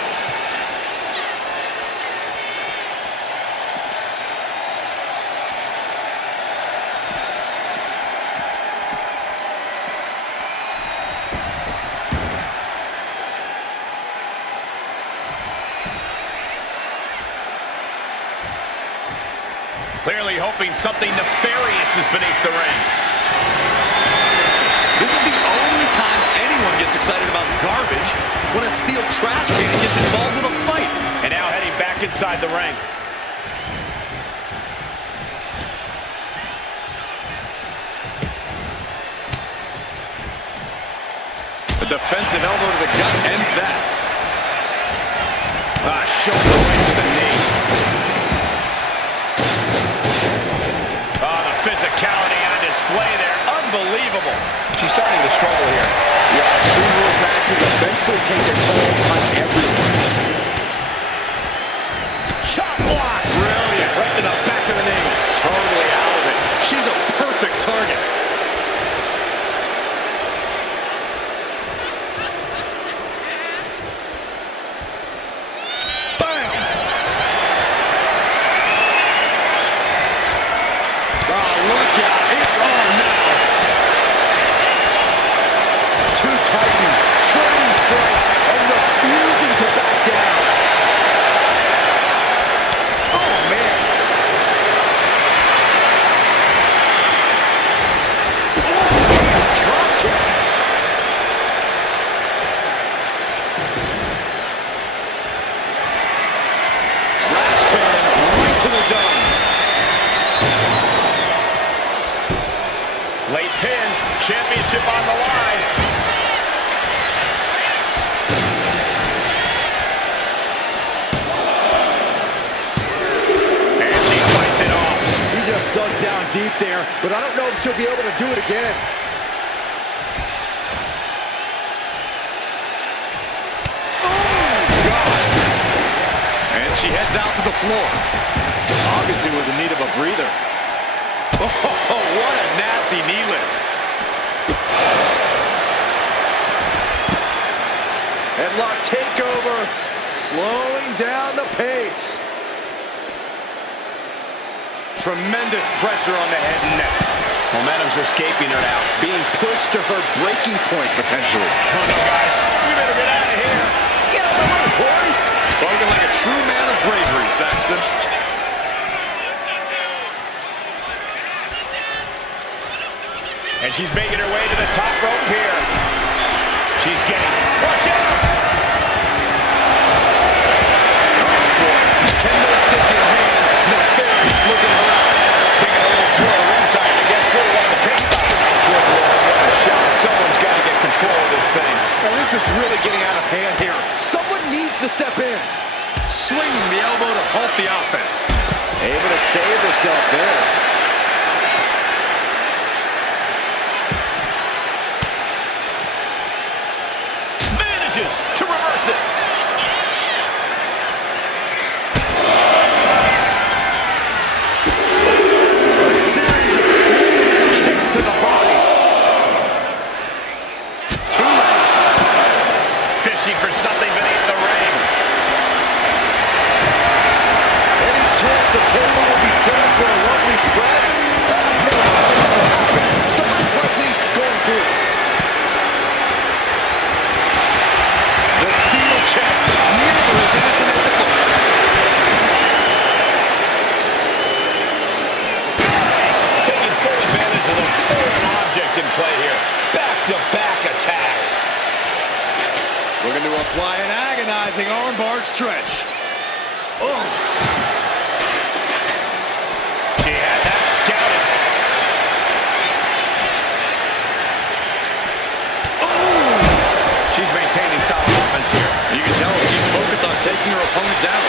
Clearly hoping something nefarious is beneath the ring. This is the only time anyone gets excited about garbage, when a steel trash can gets involved with a fight. And now heading back inside the ring. The defensive elbow to the gut ends that. Shoulder right to the knee. Physicality on display there. Unbelievable. She's starting to struggle here. Yeah, Extreme Rules matches eventually take a toll on everyone. Chop block. Brilliant. Right to the back of the knee. Totally out of it. She's a perfect target. championship on the line. And she fights it off. She just dug down deep there, but I don't know if she'll be able to do it again. And she heads out to the floor. Obviously was in need of a breather. Oh, what a nasty knee lift. Headlock takeover, slowing down the pace. Tremendous pressure on the head and neck. Momentum's escaping her now. Being pushed to her breaking point, potentially. Oh, no, guys. We better get out of here. Get out of the way, Corey. Spoken like a true man of bravery, Saxton. And she's making her way to the top rope here. She's getting... Watch out! Oh, boy. Kendo stick in hand. Nefarious look in her eyes. Taking a little tour of the ringside. I guess we're one of the pit stops. Good Lord, what a shot. Someone's got to get control of this thing. Now, this is really getting out of hand here. Someone needs to step in. Swinging the elbow to halt the offense. Able to save herself there. Manages to reverse it. A series of kicks to the body. Too late. Fishing for something beneath the ring. Any chance the table will be set up for a lovely spread? Never happens. Somebody's likely going through it. The steel check. Never as innocent as it looks. Taking full advantage of the foreign object in play here. Back-to-back attacks. Looking to apply an agonizing armbar stretch. She had that scouted. She's maintaining solid offense here. You can tell she's focused on taking her opponent down.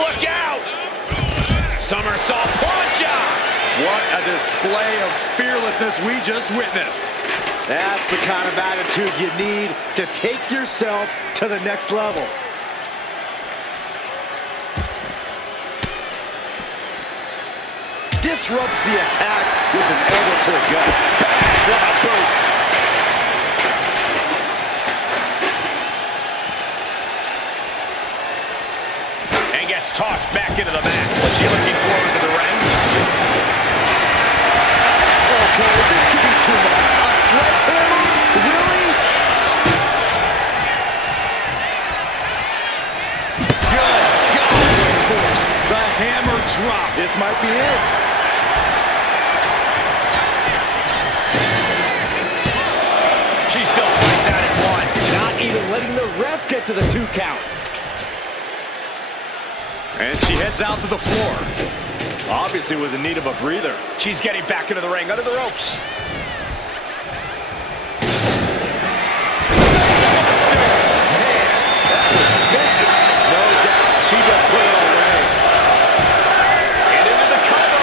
Look out! Somersault plancha! What a display of fearlessness we just witnessed. That's the kind of attitude you need to take yourself to the next level. Disrupts the attack with an elbow to the gut. Bang! What a boot! And gets tossed back into the mat. What's she looking for into the ring? Okay, this could be too much. A sledgehammer? Really? Good God, what force. The hammer drop. This might be it. She still fights out at one. Not even letting the ref get to the 2 count. And she heads out to the floor. Obviously was in need of a breather. She's getting back into the ring, under the ropes. That was vicious. No doubt. She just put it away. And into the cover.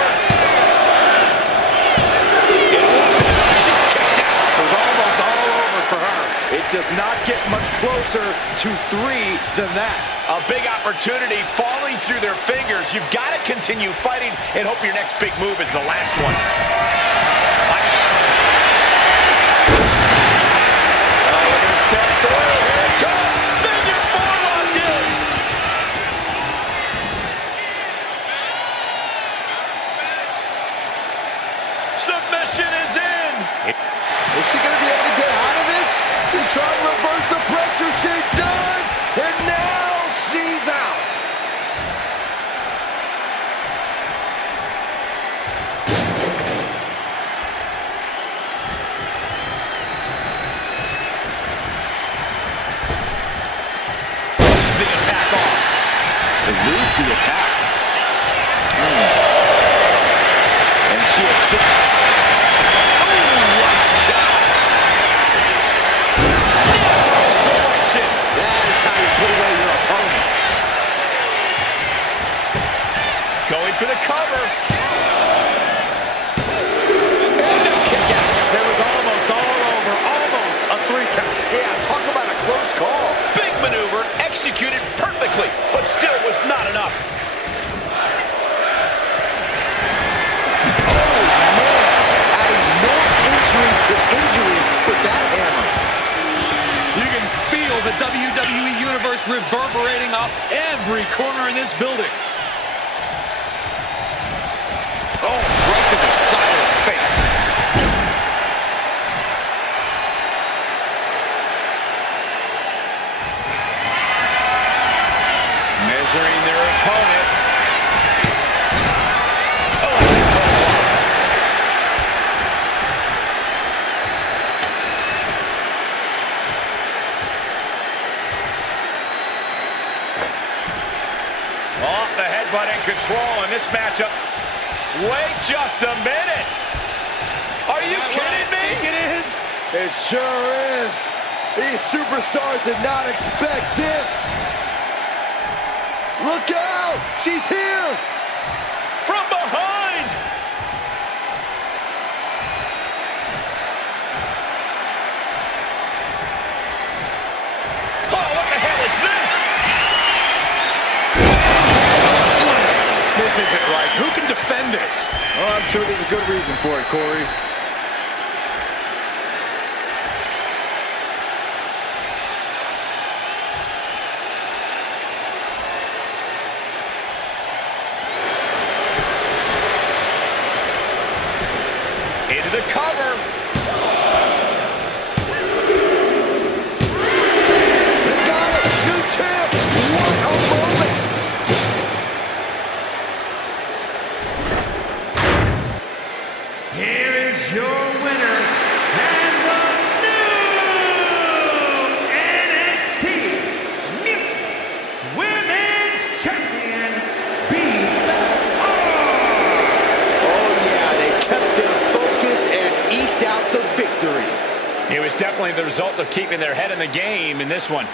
It wasn't enough. She kicked out. It was almost all over for her. It does not get much closer to 3 than that. A big opportunity falling through their fingers. You've got to continue fighting and hope your next big move is the last one. Step through. Here it comes. Figure 4 locked in. Submission is in. Is she going to be able to get out of this? She tried to reverse the pressure. She does. And now she's out. It's the WWE Universe reverberating off every corner in this building. Oh, right to the side of the face. Measuring their opponent. Oh, big clothesline. Oh, the headbutt in control in this matchup. Wait just a minute. Are you kidding me? I think it is. It sure is. These superstars did not expect this. Look out! She's here! From behind! Oh, what the hell is this? This isn't right. Who can defend this? Oh, I'm sure there's a good reason for it, Corey. Into the cover. They got it! New champ! What a moment! Here is your winner and the new NXT Women's Champion, Oh yeah, they kept their focus and eked out the victory. It was definitely the result of keeping their head in the game in this one.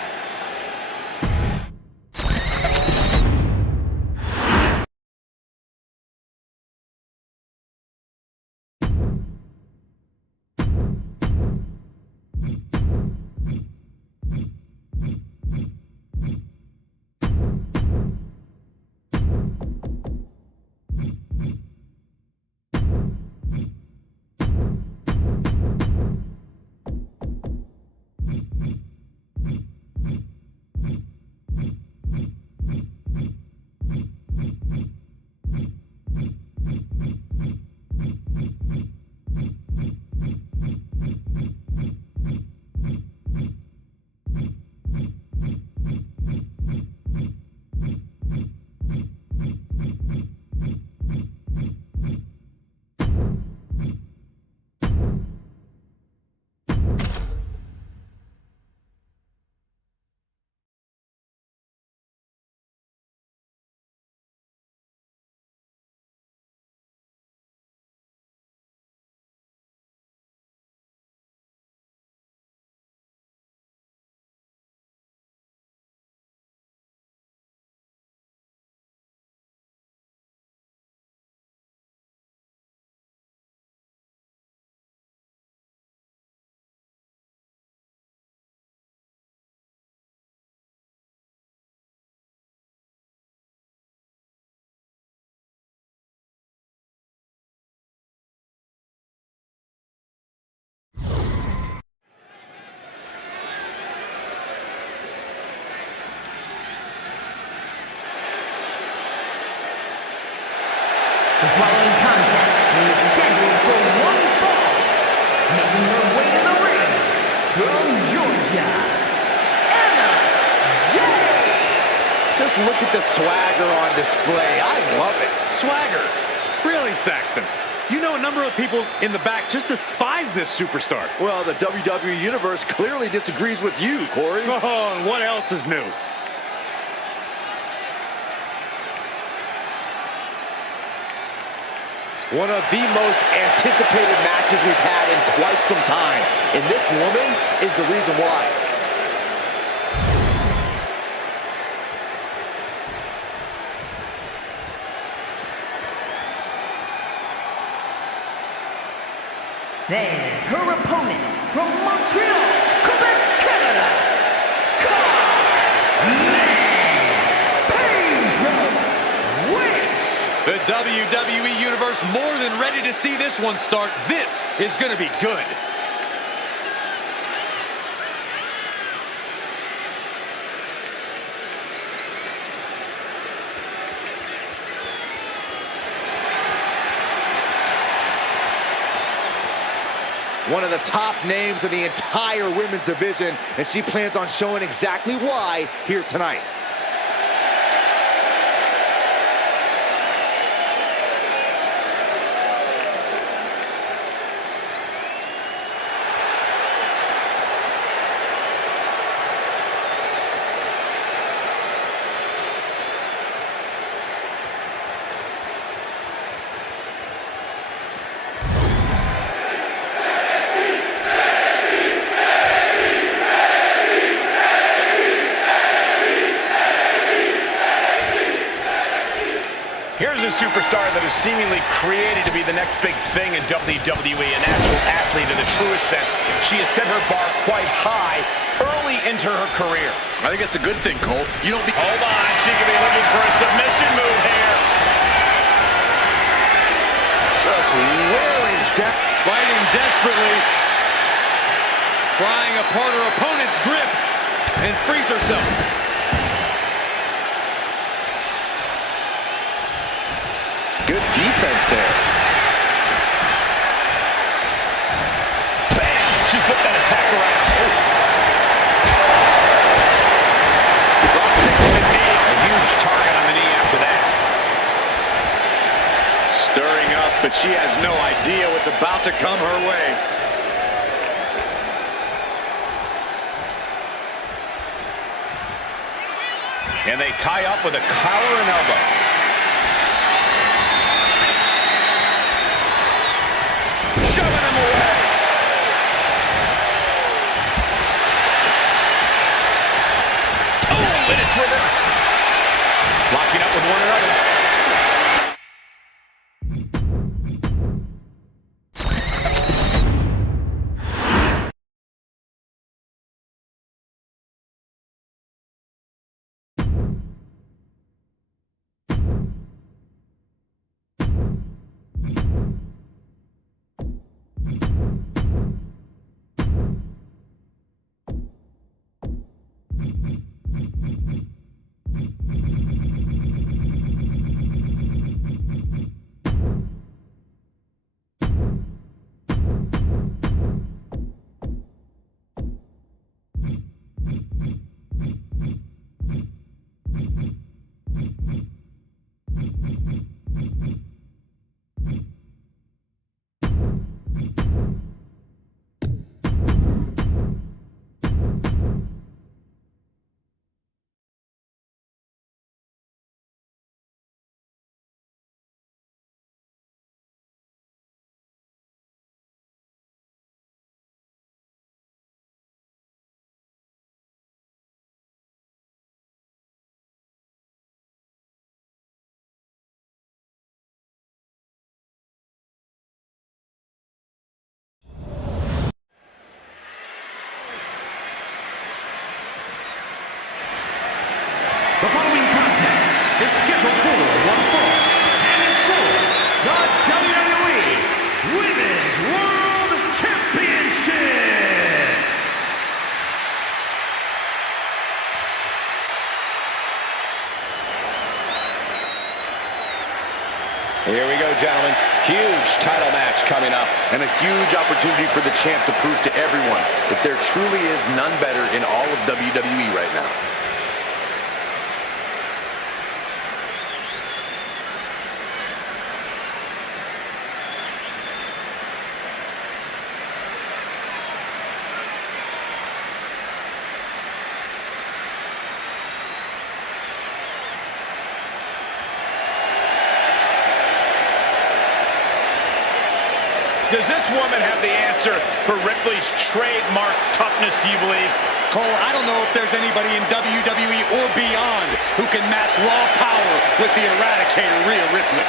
The following contest is scheduled for one fall. Making her way to the ring from Georgia, Anna Jay. Just look at the swagger on display. I love it. Swagger. Really, Saxton? You know a number of people in the back just despise this superstar. Well, the WWE Universe clearly disagrees with you, Corey. Oh, and what else is new? One of the most anticipated matches we've had in quite some time. And this woman is the reason why. And her opponent from Montreal, Quebec, Canada, The WWE Universe more than ready to see this one start. This is going to be good. one of the top names in the entire women's division, and she plans on showing exactly why here tonight. Here's a superstar that is seemingly created to be the next big thing in WWE, an actual athlete in the truest sense. She has set her bar quite high early into her career. I think that's a good thing, Cole. You don't be... Hold on, she could be looking for a submission move here. Just wearing down. Fighting desperately. Prying apart her opponent's grip and frees herself. Good defense there. Bam! She flipped that attack around. Drop kick to the knee. A huge target on the knee after that. Stirring up, but she has no idea what's about to come her way. And they tie up with a collar and elbow. Shoving him away. Oh, and it's reversed. Locking up with one another. The following contest is scheduled for one fall and is for the WWE Women's World Championship. Here we go, gentlemen. Huge title match coming up. And a huge opportunity for the champ to prove to everyone that there truly is none better in all of WWE right now. Does this woman have the answer for Ripley's trademark toughness, do you believe? Cole, I don't know if there's anybody in WWE or beyond who can match raw power with the Eradicator, Rhea Ripley.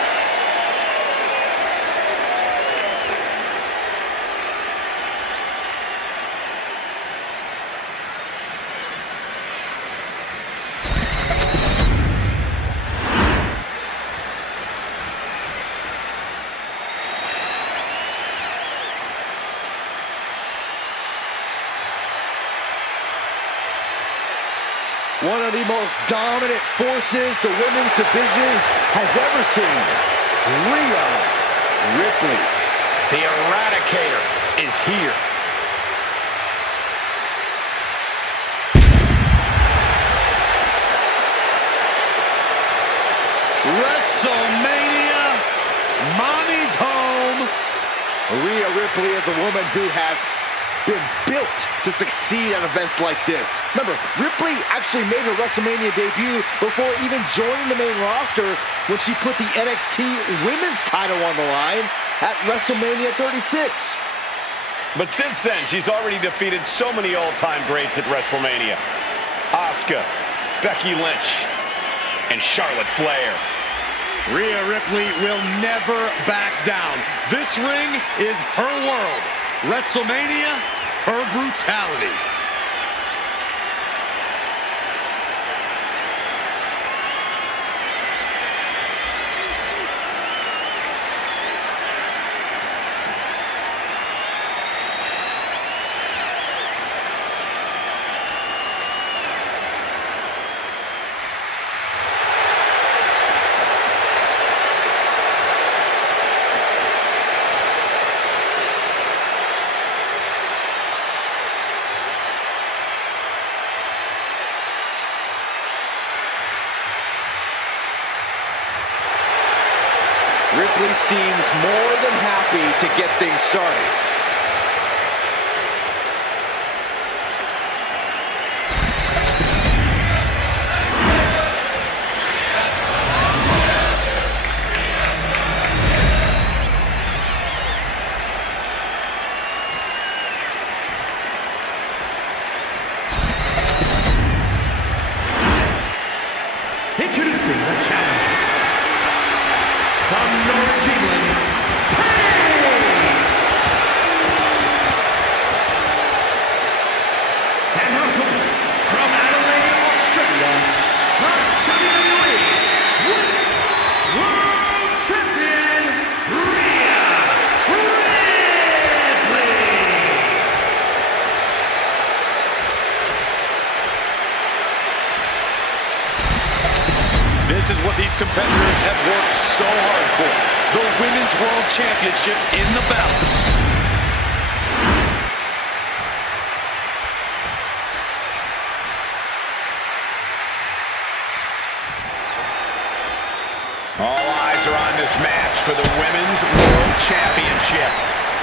One of the most dominant forces the women's division has ever seen. Rhea Ripley. The Eradicator. is here. WrestleMania, mommy's home. Rhea Ripley is a woman who has been built to succeed at events like this. Remember, Ripley actually made her WrestleMania debut before even joining the main roster when she put the NXT Women's title on the line at WrestleMania 36. But since then, she's already defeated so many all-time greats at WrestleMania. Asuka, Becky Lynch, and Charlotte Flair. Rhea Ripley will never back down. This ring is her world. WrestleMania, her brutality. Ripley seems more than happy to get things started. Introducing the challenger from Norwich, England, and her opponent from Adelaide, Australia, the WWE Women's World Champion, Rhea Ripley. This is what these competitors have worked so hard for. The Women's World Championship in the balance. All eyes are on this match for the Women's World Championship.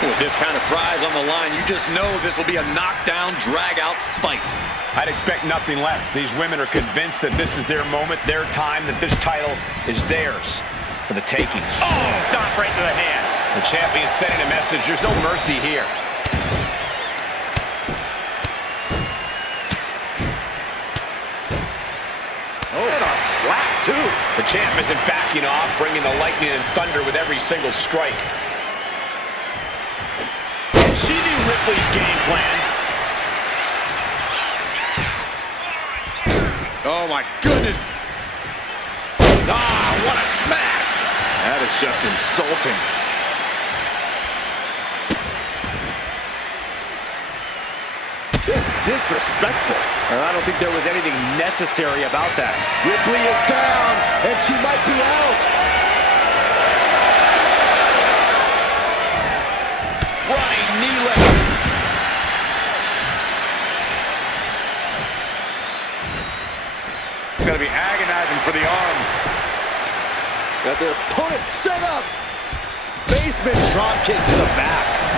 With this kind of prize on the line, you just know this will be a knockdown, drag-out fight. I'd expect nothing less. These women are convinced that this is their moment, their time, that this title is theirs for the takings. Oh, stomp right to the hand. The champion sending a message. There's no mercy here. Oh, and a slap, too. The champ isn't backing off, bringing the lightning and thunder with every single strike. And she knew Ripley's game plan. Oh, my goodness. Ah, what a smash! That is just insulting. Just disrespectful. And I don't think there was anything necessary about that. Ripley is down, and she might be out. Running knee lift. Going to be agonizing for the arm. Got their opponent set up. Basement drop kick to the back.